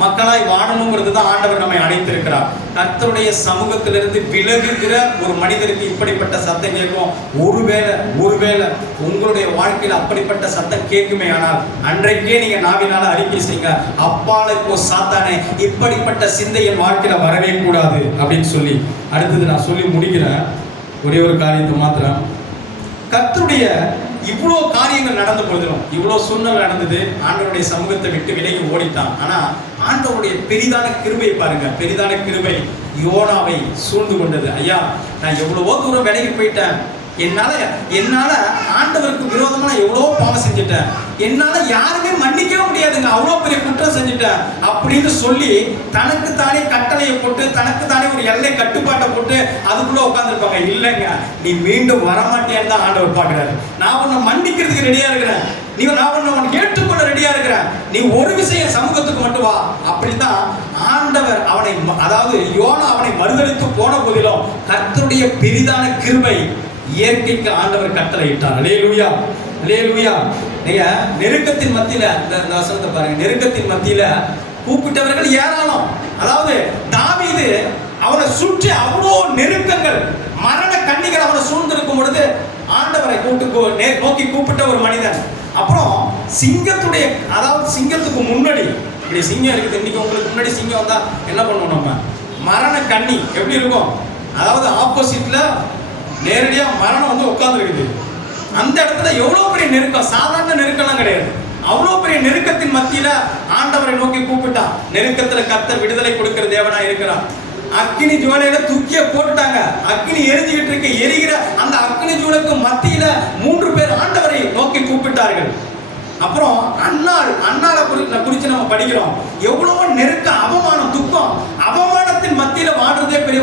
மக்களாய் வாழணுங்கிறது தான் ஆண்டவர் நம்மை அழைத்திருக்கிறார். கர்த்தருடைய சமூகத்திலிருந்து விலகுகிற ஒரு மனிதருக்கு இப்படிப்பட்ட சத்தம் கேட்கும். ஒருவேளை உங்களுடைய வாழ்க்கையில் அப்படிப்பட்ட சத்தம் கேட்குமே ஆனால் அன்றைக்கே நீங்க நாவினால அறிக்கை செய்யுங்க, அப்பாலை போ சாத்தானே, இப்படிப்பட்ட சிந்தை என் வாழ்க்கையில வரவே கூடாது அப்படின்னு சொல்லி. அடுத்தது நான் சொல்லி முடிக்கிறேன் ஒரே ஒரு காரியத்தை மாத்திரம். கர்த்தருடைய இவ்வளோ காரியங்கள் நடந்த பொழுதும், இவ்வளோ சூழ்நிலை நடந்தது, ஆண்டவருடைய சமூகத்தை விட்டு விலகி ஓடிட்டான். ஆனா ஆண்டவருடைய பெரிதான கிருபை பாருங்க, பெரிதான கிருபை யோனாவை சூழ்ந்து கொண்டது. ஐயா, நான் எவ்வளவோ தூரம் விலகி போயிட்டேன், என்னால ஆண்டவருக்கு விரோதமா நான் எவ்வளோ பாவம் செஞ்சுட்டேன், என்னால யாருமே மன்னிக்கவே முடியாதுங்க, அவ்வளோ பெரிய குற்றம் செஞ்சுட்டேன் அப்படின்னு சொல்லி தனக்கு தானே கட்டளையை போட்டு, தனக்கு தானே ஒரு எல்லை கட்டுப்பாட்டை போட்டு அதுக்குள்ள உட்காந்துருப்பாங்க. இல்லைங்க, நீ மீண்டும் வரமாட்டேன்னு தான் ஆண்டவர் பார்க்கிறாரு. நான் உன்னை மன்னிக்கிறதுக்கு ரெடியா இருக்கிறேன், நான் உன்னை ஏற்றுக்கொள்ள ரெடியா இருக்கிறேன், நீ ஒரு விஷயம் சமூகத்துக்கு மட்டும் வா. அப்படித்தான் ஆண்டவர் அவனை, அதாவது யோனா அவனை மறுதலித்து போன போதிலும் கர்த்தருடைய பெரிதான கிருபை இயற்கைக்கு ஆண்டவர் கட்டளை இட்டார். அல்லேலூயா, அல்லேலூயா. நீங்க நெருக்கத்தின் மத்தியில இந்த வசனத்தை பாருங்க, நெருக்கத்தின் மத்தியில கூப்பிட்டவர்கள் ஏராளம். அதாவது தாவீது அவனை சுற்றி அவ்வளோ நெருக்கங்கள், மரண கண்ணிகள் அவனை சூழ்ந்திருக்கும் பொழுது ஆண்டவரை நோக்கி கூப்பிட்ட ஒரு மனிதன். அப்புறம் சிங்கத்துடைய, அதாவது சிங்கத்துக்கு முன்னாடி இப்படி சிங்கம் இருக்குது. இன்னைக்கு உங்களுக்கு முன்னாடி சிங்கம் வந்தா என்ன பண்ணுவோம் நம்ம? மரண கண்ணி எப்படி இருக்கும்? அதாவது ஆப்போசிட்ல நேரடியா மரணம் வந்து உட்கார்ந்து இருக்குது. அந்த இடத்துல எவ்வளவு பெரிய நெருக்கம், சாதாரண நெருக்கம்லாம் கிடையாது. அவ்வளவு பெரிய நெருக்கத்தின் மத்தியில ஆண்டவரை நோக்கி கூப்பிட்டான். நெருக்கத்துல கர்த்தர் விடுதலை கொடுக்கிற தேவனா இருக்கிறான். அக்கினி ஜுவாலையில தூக்கிய போட்டுட்டாங்க, அக்கினி எரிஞ்சுக்கிட்டு இருக்கு. எரிகிற அந்த அக்கினி ஜுவாலைக்கு மத்தியில 3 பேர் ஆண்டவரை நோக்கி கூப்பிட்டார்கள். அப்புறம் அன்னாளை குறித்து நம்ம படிக்கிறோம். எவ்வளவோ நெருக்க, அவமானம், துக்கம், அவமானத்தின் மத்தியில வாழ்றதே பெரிய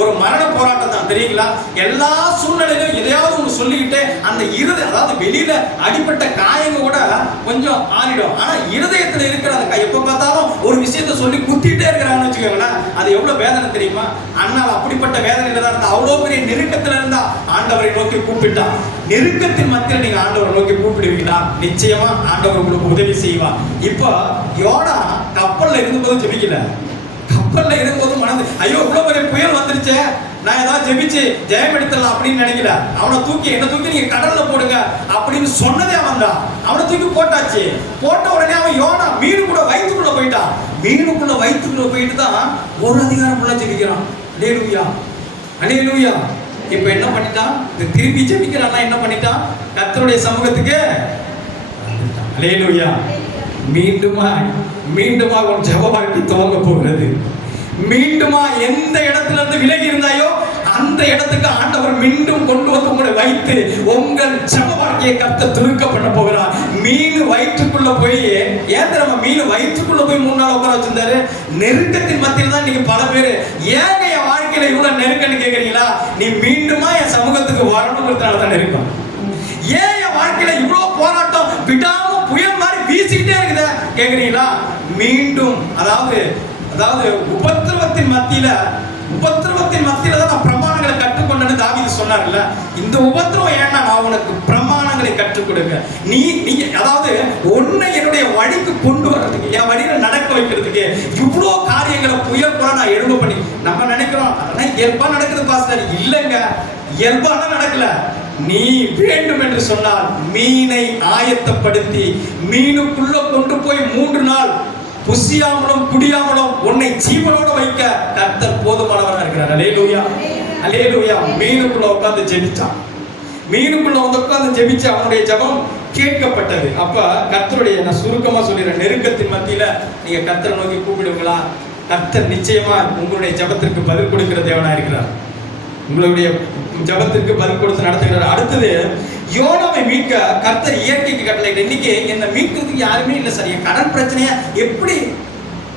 ஒரு மரண போராட்டம் தான், தெரியுங்களா? எல்லா சூழ்நிலையிலும் எதையாவது ஒன்று சொல்லிக்கிட்டு அந்த அதாவது வெளியில அடிப்பட்ட காயங்க கூட கொஞ்சம் ஆறிடும். ஆனா இருதயத்துல இருக்கிற அந்த எப்ப பார்த்தாலும் ஒரு விஷயத்த சொல்லி குத்திட்டே இருக்கிறாங்கன்னு வச்சுக்கோங்களேன், அது எவ்வளவு வேதனை தெரியுமா? அண்ணால் அப்படிப்பட்ட வேதனையில தான் இருந்தா, அவ்வளவு பெரிய நெருக்கத்துல இருந்தா ஆண்டவரை நோக்கி கூப்பிட்டான். நெருக்கத்தின் மத்தியில நீங்க ஆண்டவரை நோக்கி கூப்பிடுவீங்களா? நிச்சயமா ஆண்டவர் உங்களுக்கு உதவி செய்வார். இப்போ யோனா கப்பல்ல இருந்தபோது ஜெபிக்கல, கப்பல்ல இருக்கும்போது மனது ஐயோ இவ்வளவு பெரிய புயல் வந்துருச்சே, நான் ஏதாவது ஜெபிச்சு ஜெயம் எடுத்துடலாம் அப்படின்னு நினைக்கல. அவனை தூக்கி, என்ன தூக்கி நீங்க கடல்ல போடுங்க அப்படின்னு சொன்னதே அவன் தான். அவனை தூக்கி போட்டாச்சு. போட்ட உடனே அவன் யோனா மீனுக்குள்ள வயிற்றுக்குள்ள போயிட்டான். மீனுக்குள்ள வயிற்றுக்குள்ள போயிட்டு தான் ஒரு அதிகாரம் உள்ள ஜெபிக்கிறான். அல்லேலூயா, அல்லேலூயா. இப்ப என்ன பண்ணிட்டான்? திருப்பி ஜெபிக்கிறான். என்ன பண்ணிட்டான்? கர்த்தருடைய சமூகத்துக்கு அல்லேலூயா. மீண்டுமா உன் ஜெப வாழ்க்கை துவங்க போகிறது. மீண்டுமா எந்த இடத்துல இருந்து விலகி இருந்தாயோ அந்த இடத்துக்கு ஆண்டவர் மீண்டும் கொண்டு வந்து உங்களை வைத்து உங்கள் ஜெப வாழ்க்கையை கர்த்தர் துருக்க பண்ண போகிறார். மீன் வயிற்றுக்குள்ள போய், ஏன் நம்ம மீன் வயிற்றுக்குள்ள போய் 3 நாள் உட்கார வச்சிருந்தாரு? நெருக்கத்தின் மத்தியில் தான் நீங்க பல பேர் ஏங்க என் வாழ்க்கையில இவ்வளவு நெருக்கன்னு கேட்கறீங்களா? நீ மீண்டுமா என் சமூகத்துக்கு வரணுங்கிறதுனால தான் நெருக்கம். ஏன் என் வாழ்க்கையில இவ்வளவு போராட்டம் விடாம புயல் மாதிரி வீசிக்கிட்டே இருக்குதா கேக்குறீங்களா? மீண்டும் அதாவது உபத்திரவத்தின் மத்தியில தான் நான் பிரமாணங்களை கற்றுக்கொண்டேன்னு தாவீது சொன்னார்ல. இந்த உபத்திரவம் ஏன்னா நான் உனக்கு பிரமாணங்களை கற்றுக் கொடுக்க, நீ அதாவது உன்னை என்னுடைய வழிக்கு கொண்டு வர்றதுக்கு, என் வழியில நடக்க வைக்கிறதுக்கு இவ்வளோ காரியங்களை புயல் போல நான் எழுத பண்ணி. நம்ம நினைக்கிறோம் அதெல்லாம் இயல்பா நடக்குது பாஸ்டர். இல்லைங்க, இயல்பான நடக்கல. நீ வேண்டும் என்று சொன்னால் மீனை ஆயத்தப்படுத்தி மீனுக்குள்ள கொண்டு போய் 3 நாள் புசியாமலும் குடியாமலும் உன்னை ஜீவனோட வைக்க கர்த்தர் போதுமானவராக இருக்கிறார். அல்லேலூயா, அல்லேலூயா. மீனுக்குள்ள உட்கார்ந்து ஜெபிச்சான். மீனுக்குள்ள உட்கார்ந்து ஜெபிச்சு அவனுடைய ஜெபம் கேட்கப்பட்டது. அப்ப கர்த்தருடைய, நான் சுருக்கமா சொல்லிடுறேன், நெருக்கத்தின் மத்தியில நீங்க கர்த்தரை நோக்கி கூப்பிடுவீங்களா? கர்த்தர் நிச்சயமா உங்களுடைய ஜெபத்திற்கு பதில் கொடுக்கிற தேவனா இருக்கிறார். உங்களுடைய ஜெபத்திற்கு பதில் கொடுத்து நடத்துகிறார். அடுத்தது யோனாவை மீட்க கர்த்தர் இயற்கைக்கு கட்டளையிட்டு, இன்னைக்கு என்னை மீட்கிறதுக்கு யாருமே இல்லை சார், என் கடன் பிரச்சனைய எப்படி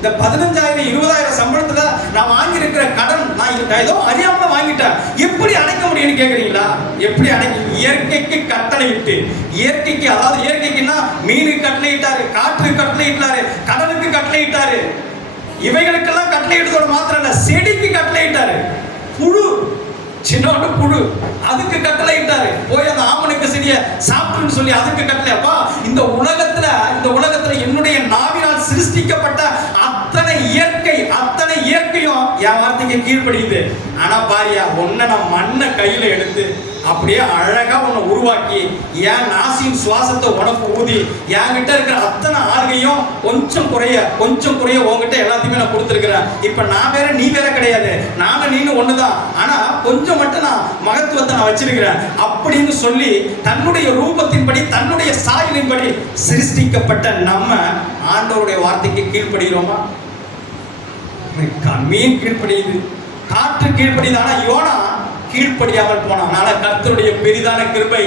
இந்த 15,000 20,000 சம்பளத்துல நான் வாங்கியிருக்கிற கடன் நான் ஏதோ அறியாமல வாங்கிட்டேன், எப்படி அடைக்க முடியும்னு கேக்குறீங்களா? எப்படி அடைக்க? இயற்கைக்கு கட்டளையிட்டு, இயற்கைக்கு, அதாவது இயற்கைக்குன்னா மீனுக்கு கட்டளையிட்டாரு, காற்றுக்கு கட்டளையிட்டாரு, கடலுக்கு கட்டளையிட்டாரு, இவைகளுக்கெல்லாம் கட்டளையிட்டதோட மாத்திரம் இல்ல, செடிக்கு கட்டளையிட்டாரு, புழு, சின்னோண்டு புழு, அதுக்கு கட்டளையிட்டாரு, போய் அந்த ஆமனுக்கு செடியை சாப்பிட்டுன்னு சொல்லி அதுக்கு கட்டளை. அப்பா, இந்த உலகத்துல என்னுடைய நாவினால் சிருஷ்டிக்கப்பட்ட அத்தனை இயற்கையும் என் வார்த்தைக்கு கீழ்ப்படியுது. ஆனா பாரியா, உன்னை நான் மண்ணை கையில எடுத்து அப்படியே அழகா உன்னை உருவாக்கி என் நாசியின் சுவாசத்தை உனக்கு ஊதி என்கிட்ட இருக்கிற அத்தனை ஆளுகையும் கொஞ்சம் குறைய உங்ககிட்ட எல்லாத்தையுமே நான் கொடுத்துருக்கிறேன். இப்ப நான் வேற நீ வேற கிடையாது, நானும் நீனு ஒண்ணுதான், ஆனா கொஞ்சம் மட்டும் நான் மகத்துவத்தை நான் வச்சிருக்கிறேன் அப்படின்னு சொல்லி தன்னுடைய ரூபத்தின்படி தன்னுடைய சாயலின்படி சிருஷ்டிக்கப்பட்ட நம்ம ஆண்டவருடைய வார்த்தைக்கு கீழ்ப்படுகிறோமா? மீன் கீழ்ப்படியுது, காற்று கீழ்ப்படியுது, ஆனா யோனா கீழ்ப்படியாமல் போனான். கர்த்தருடைய பெரிதான கிருபை,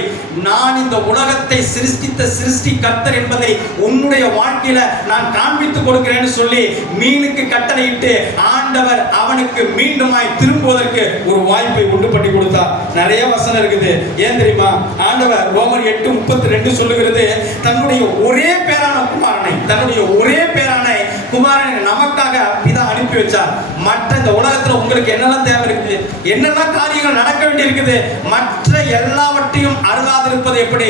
நான் இந்த உலகத்தை சிருஷ்டித்த சிருஷ்டி கர்த்தர் என்பதை உன்னுடைய வாழ்க்கையில நான் காண்பித்துக் கொடுக்கிறேன்னு சொல்லி மீனுக்கு கட்டளையிட்டு ஆண்டவர் அவனுக்கு மீண்டுமாய் திரும்புவதற்கு ஒரு வாய்ப்பை உண்டு பண்ணி கொடுத்தார். நிறைய வசனம் இருக்குது. ஏன் தெரியுமா? ஆண்டவர் ரோமர் 8:32 சொல்லுகிறது, தன்னுடைய ஒரே பேரான குமாரனை நமக்காக பிதா அனுப்பி வச்சார். மற்ற இந்த உலகத்துல உங்களுக்கு என்னெல்லாம் தேவை இருக்குது, என்னெல்லாம் காரியங்கள் நடக்க வேண்டி இருக்குது, மற்ற எல்லாவற்றையும் அருளாதிருப்பது எப்படி?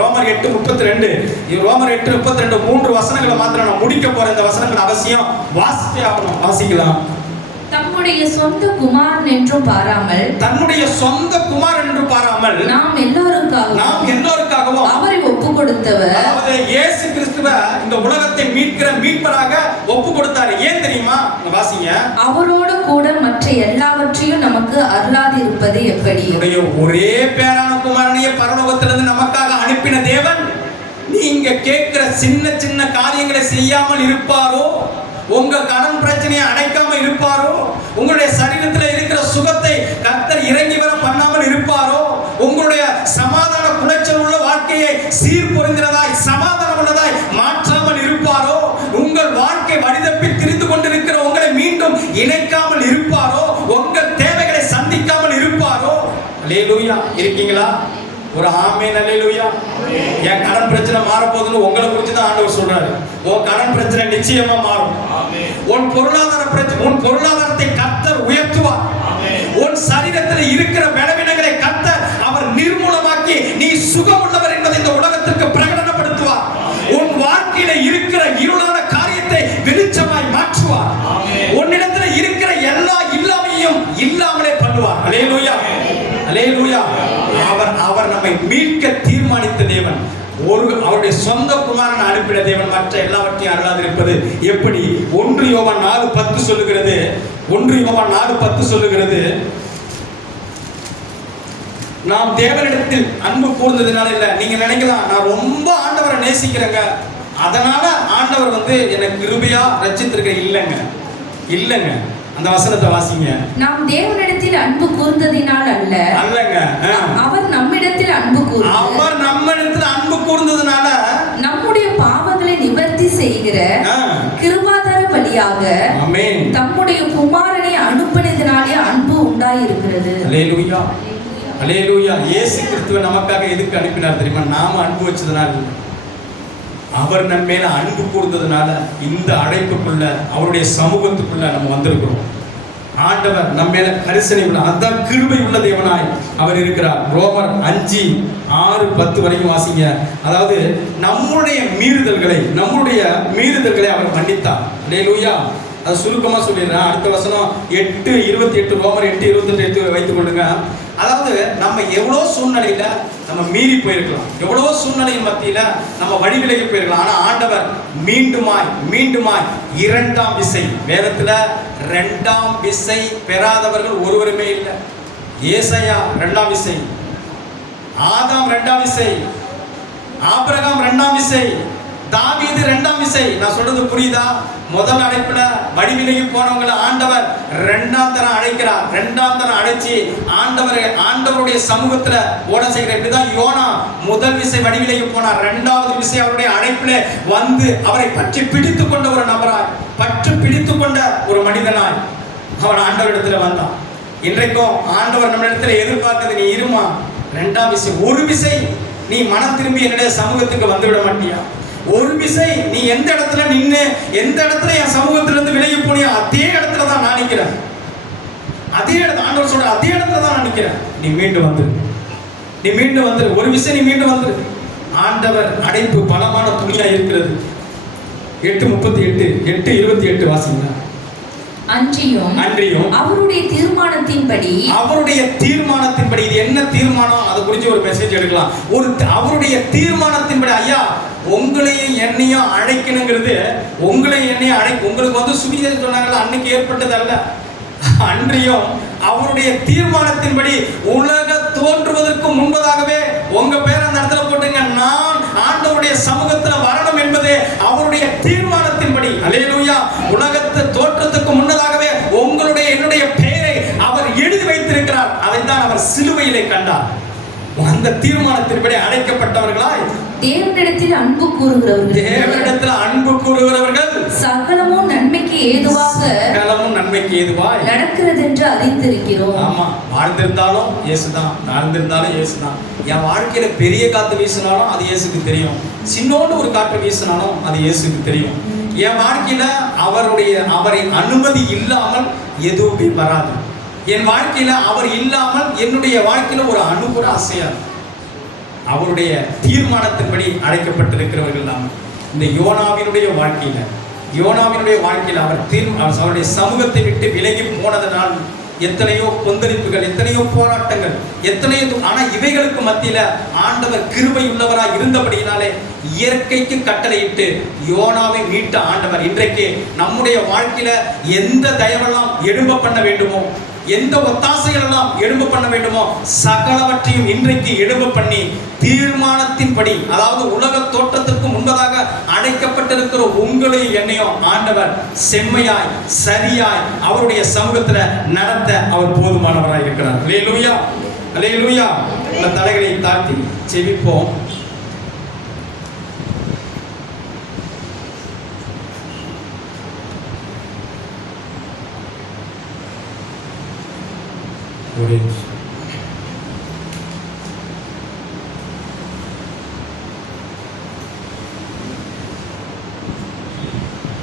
ரோமர் 8:32 3 வசனங்களை மாத்திரம் நான் முடிக்க போறேன். இந்த வசனங்கள் அவசியம் வாசித்தே ஆகணும். வாசிக்கலாம். தம்முடைய சொந்த குமாரன் என்றும் பாராமல் நாம் எல்லோருக்காகவும் அவரை ஒப்பு கொடுத்தவர், அதாவது இயேசு கிறிஸ்துவை இந்த உலகத்தை மீட்கிற மீட்பராக ஒப்பு கொடுத்தாரு. ஏன் தெரியுமா? வாசிங்க. அவரோடு கூட மற்ற எல்லாவற்றையும் நமக்கு அருளாதிருப்பது எப்படி? ஒரே பேரான குமாரனையே பரலோகத்திலிருந்து நமக்காக அனுப்பின தேவன் நீங்க கேட்கிற சின்ன சின்ன காரியங்களை செய்யாமல் இருப்பாரோ? உங்க கடன் பிரச்சனையை அடைக்காம இருப்பாரோ? உங்களுடைய சரீரத்தில் இருக்கிற சுகத்தை கர்த்தர் இறங்கி வர பண்ணாமல் இருப்பாரோ? உங்களுடைய சமாதான குலைச்சல் உள்ள வாழ்க்கையை சீர் பொருந்தினதாய் சமாதானம் உள்ளதாய் மாற்றாமல் இருப்பாரோ? உங்கள் வாழ்க்கை வழிதப்பி திரிந்து கொண்டிருக்கிற உங்களை மீண்டும் இணைக்காமல் இருப்பாரோ? உங்கள் தேவைகளை சந்திக்காமல் இருப்பாரோ? அல்லேலூயா. இருக்கீங்களா? ஒரு ஆமென். அல்லேலூயா. என் கடன் பிரச்சனை மாற போகுதுன்னு உங்களை குறித்து தான் ஆண்டவர் சொல்றாரு. உன் கடன் பிரச்சனை நிச்சயமா மாறும். உன் பொருளாதாரத்தை கர்த்தர் உயர்த்துவார். உன் சரீரத்தில் இருக்கிற பலவீனங்களை கர்த்தர் அவர் நிர்மூலமாக்கி நீ சுகம் உள்ளவர் என்பதை இந்த உலகத்திற்கு பிரகடனப்படுத்துவார். உன் வாழ்க்கையில இருக்கிற இருளான காரியத்தை வெளிச்சமாய் மாற்றுவார். உன்னிடத்தில் இருக்கிற எல்லா இல்லாமையும் இல்லாமலே பண்ணுவார். அல்லேலூயா. அல்லேலூயா. அவர் நம்மை மீட்க தீர்மானித்த தேவன், அவருடைய சொந்த குமாரனை அனுப்பின தேவன் மற்ற எல்லாவற்றையும் அருளாதிருப்பது எப்படி? 1 யோவான் 4:10 சொல்லுகிறது, நாம் தேவனிடத்தில் அன்பு கூர்ந்ததுனால இல்ல. நீங்க நினைக்கலாம், நான் ரொம்ப ஆண்டவரை நேசிக்கிறேங்க, அதனால ஆண்டவர் என்னை கிருபையா ரட்சித்திருக்க. இல்லைங்க. அந்த வசனத்தை வாசிங்க. நாம் தேவனிடத்தில் அன்பு கூர்ந்ததினால் அல்லங்க, அவர் நம்மிடத்தில் அன்பு கூர்ந்ததினால நம்முடைய பாவங்களை நிவர்த்தி செய்கிற கிருபாதார பலியாக தம்முடைய குமாரனை அனுப்பினதினாலே அன்பு உண்டாயிருக்கிறது. அல்லேலூயா. அல்லேலூயா. இயேசு கிறிஸ்துவை நமக்காக எதுக்கு அனுப்பினார் தெரியுமா? நாம அன்பு வச்சதுனால, அவர் நம்ம மேல அன்பு கூர்ந்ததுனால இந்த அழைப்புக்குள்ள, அவருடைய சமூகத்துக்குள்ள நம்ம வந்திருக்கிறோம். ஆண்டவர் நம்ம மேல கரிசனை உள்ள, அதான் கிருபை உள்ள தேவனாய் அவர் இருக்கிறார். ரோமர் 5:6-10 வரைக்கும் வாசிங்க. அதாவது நம்முடைய மீறுதல்களை அவர் மன்னித்தார். அல்லேலூயா. அது சுருக்கமா சொல்லிடுறேன். அடுத்த வசனம் 8:28, ரோமர் 8:28 வைத்துக் கொள்ளுங்க. அதாவது நம்ம எவ்வளோ சூழ்நிலையில நம்ம மீறி போயிருக்கலாம், எவ்வளவோ சூழ்நிலையின் மத்தியில நம்ம வழிவிலகி போயிருக்கலாம். ஆனா ஆண்டவர் மீண்டுமாய் 2ஆம் விசை, வேதத்துல 2ஆம் விசை பெறாதவர்கள் ஒருவருமே இல்லை. ஏசாயா 2ஆம் விசை, ஆதாம் 2ஆம் விசை, ஆபிரகாம் 2ஆம் விசை, தாவீது இரண்டாம் விசை. நான் சொல்றது புரியுதா? முதல் அழைப்புல வடிவிலகி போனவங்களை ஆண்டவர் இரண்டாம் தரம் அழைக்கிறார். இரண்டாம் தரம் அழைச்சி ஆண்டவருடைய சமூகத்துல ஓட செய்கிறார். இப்படிதான் யோனா முதல் விசை வடிவிலகி போனார். இரண்டாவது விசை அவருடைய அழைப்புல வந்து அவரை பற்றி பிடித்து கொண்ட ஒரு நபராய், பற்றி பிடித்து கொண்ட ஒரு மனிதனாய் அவன் ஆண்டவரிடத்துல வந்தான். இன்றைக்கும் ஆண்டவர் நம்ம இடத்துல எதிர்பார்க்கிறது, நீ இருமா, இரண்டாம் விசை, ஒரு விசை நீ மனம் திரும்பி என்னுடைய சமூகத்துக்கு வந்து விட மாட்டியா? ஒரு விசை நீ எந்த இடத்துல நின்று, எந்த இடத்துல என் சமூகத்திலிருந்து விலகி போனியா, அதே இடத்துல தான் நான் நிற்கிறேன். அதே இடத்துல ஆண்டவர் சொல்ற, அதே இடத்துல தான் நான் நிற்கிறேன். நீ மீண்டும் வந்துரு, நீ மீண்டும் வந்துரு, ஒரு விசை நீ மீண்டும் வந்துரு. ஆண்டவர் அழைப்பு பலமான துணியா இருக்கிறது. 8:38, 8:28 வாசிங்க. அன்றியும் அவருடைய தீர்மானத்தின்படி இது என்ன தீர்மானம், அதை குறித்து ஒரு மெசேஜ் எடுக்கலாம். அவருடைய தீர்மானத்தின்படி, ஐயா உங்களையும் என்னையும் அழைக்கணுங்கிறது, உங்களையும் என்னையும் உங்களுக்கு வந்து சுவிசேஷம் சொன்னாங்கல்ல, அன்னைக்கு ஏற்பட்டது அல்ல. அன்றியும் அவருடைய தீர்மானத்தின்படி உலக தோன்றுவதற்கு முன்பதாகவே உங்க பேர் அந்த இடத்துல போட்டுங்க, நான் ஆண்டவருடைய சமூகத்துல வரணும் என்பது அவருடைய தீர்மானத்தின்படி. அல்லேலூயா. உலகத்து தோற்றத்துக்கு முன்னதாகவே உங்களுடைய என்னுடைய பெயரை அவர் எழுதி வைத்திருக்கிறார். அதைத்தான் அவர் சிலுவையிலே கண்டார். அந்த தீர்மானத்தின்படி அழைக்கப்பட்டவர்களாய் தேவனிடத்தில் அன்பு கூறுகிறவர்கள் சகலமும் நன்மைக்கு ஏதுவாய் நடக்கிறது என்று அறிந்திருக்கிறோம். ஆமா, வாழ்ந்திருந்தாலும் இயேசுதான், நடந்திருந்தாலும் இயேசுதான். என் வாழ்க்கையில பெரிய காத்து வீசினாலும் அது இயேசுக்கு தெரியும், சின்னோண்டு ஒரு காற்று வீசினாலும் அது இயேசுக்கு தெரியும். என் வாழ்க்கையில அவரை அனுமதி இல்லாமல் எதுவுமே வராது. என் வாழ்க்கையில அவர் இல்லாமல் என்னுடைய வாழ்க்கையில ஒரு அணு கூட அசையாது. அவருடைய தீர்மானத்தின்படி அழைக்கப்பட்டிருக்கிறவர்கள் தான். இந்த யோனாவினுடைய வாழ்க்கையில அவர் அவருடைய சமூகத்தை விட்டு விலகி போனதனால் எத்தனையோ கொந்தளிப்புகள், எத்தனையோ போராட்டங்கள், ஆனா இவைகளுக்கு மத்தியில ஆண்டவர் கிருபை உள்ளவராய் இருந்தபடியினாலே இயற்கைக்கு கட்டளையிட்டு யோனாவை மீட்ட ஆண்டவர் இன்றைக்கு நம்முடைய வாழ்க்கையில எந்த தயவெல்லாம் எழும்ப பண்ண வேண்டுமோ, எந்த ஒத்தாசைகள் எல்லாம் எழும்ப பண்ண வேண்டுமோ, சகலவற்றையும் இன்றைக்கு எழும்ப பண்ணி தீர்மானத்தின்படி, அதாவது உலக தோற்றத்திற்கு முன்பதாக அழைக்கப்பட்டிருக்கிற உங்களையும் என்னையும் ஆண்டவர் செம்மையாய் சரியாய் அவருடைய சமூகத்துல நடத்த அவர் போதுமானவராய் இருக்கிறார். அல்லேலூயா, அல்லேலூயா. இந்த தலைகளை தாழ்த்தி செவிப்போம். ஒரு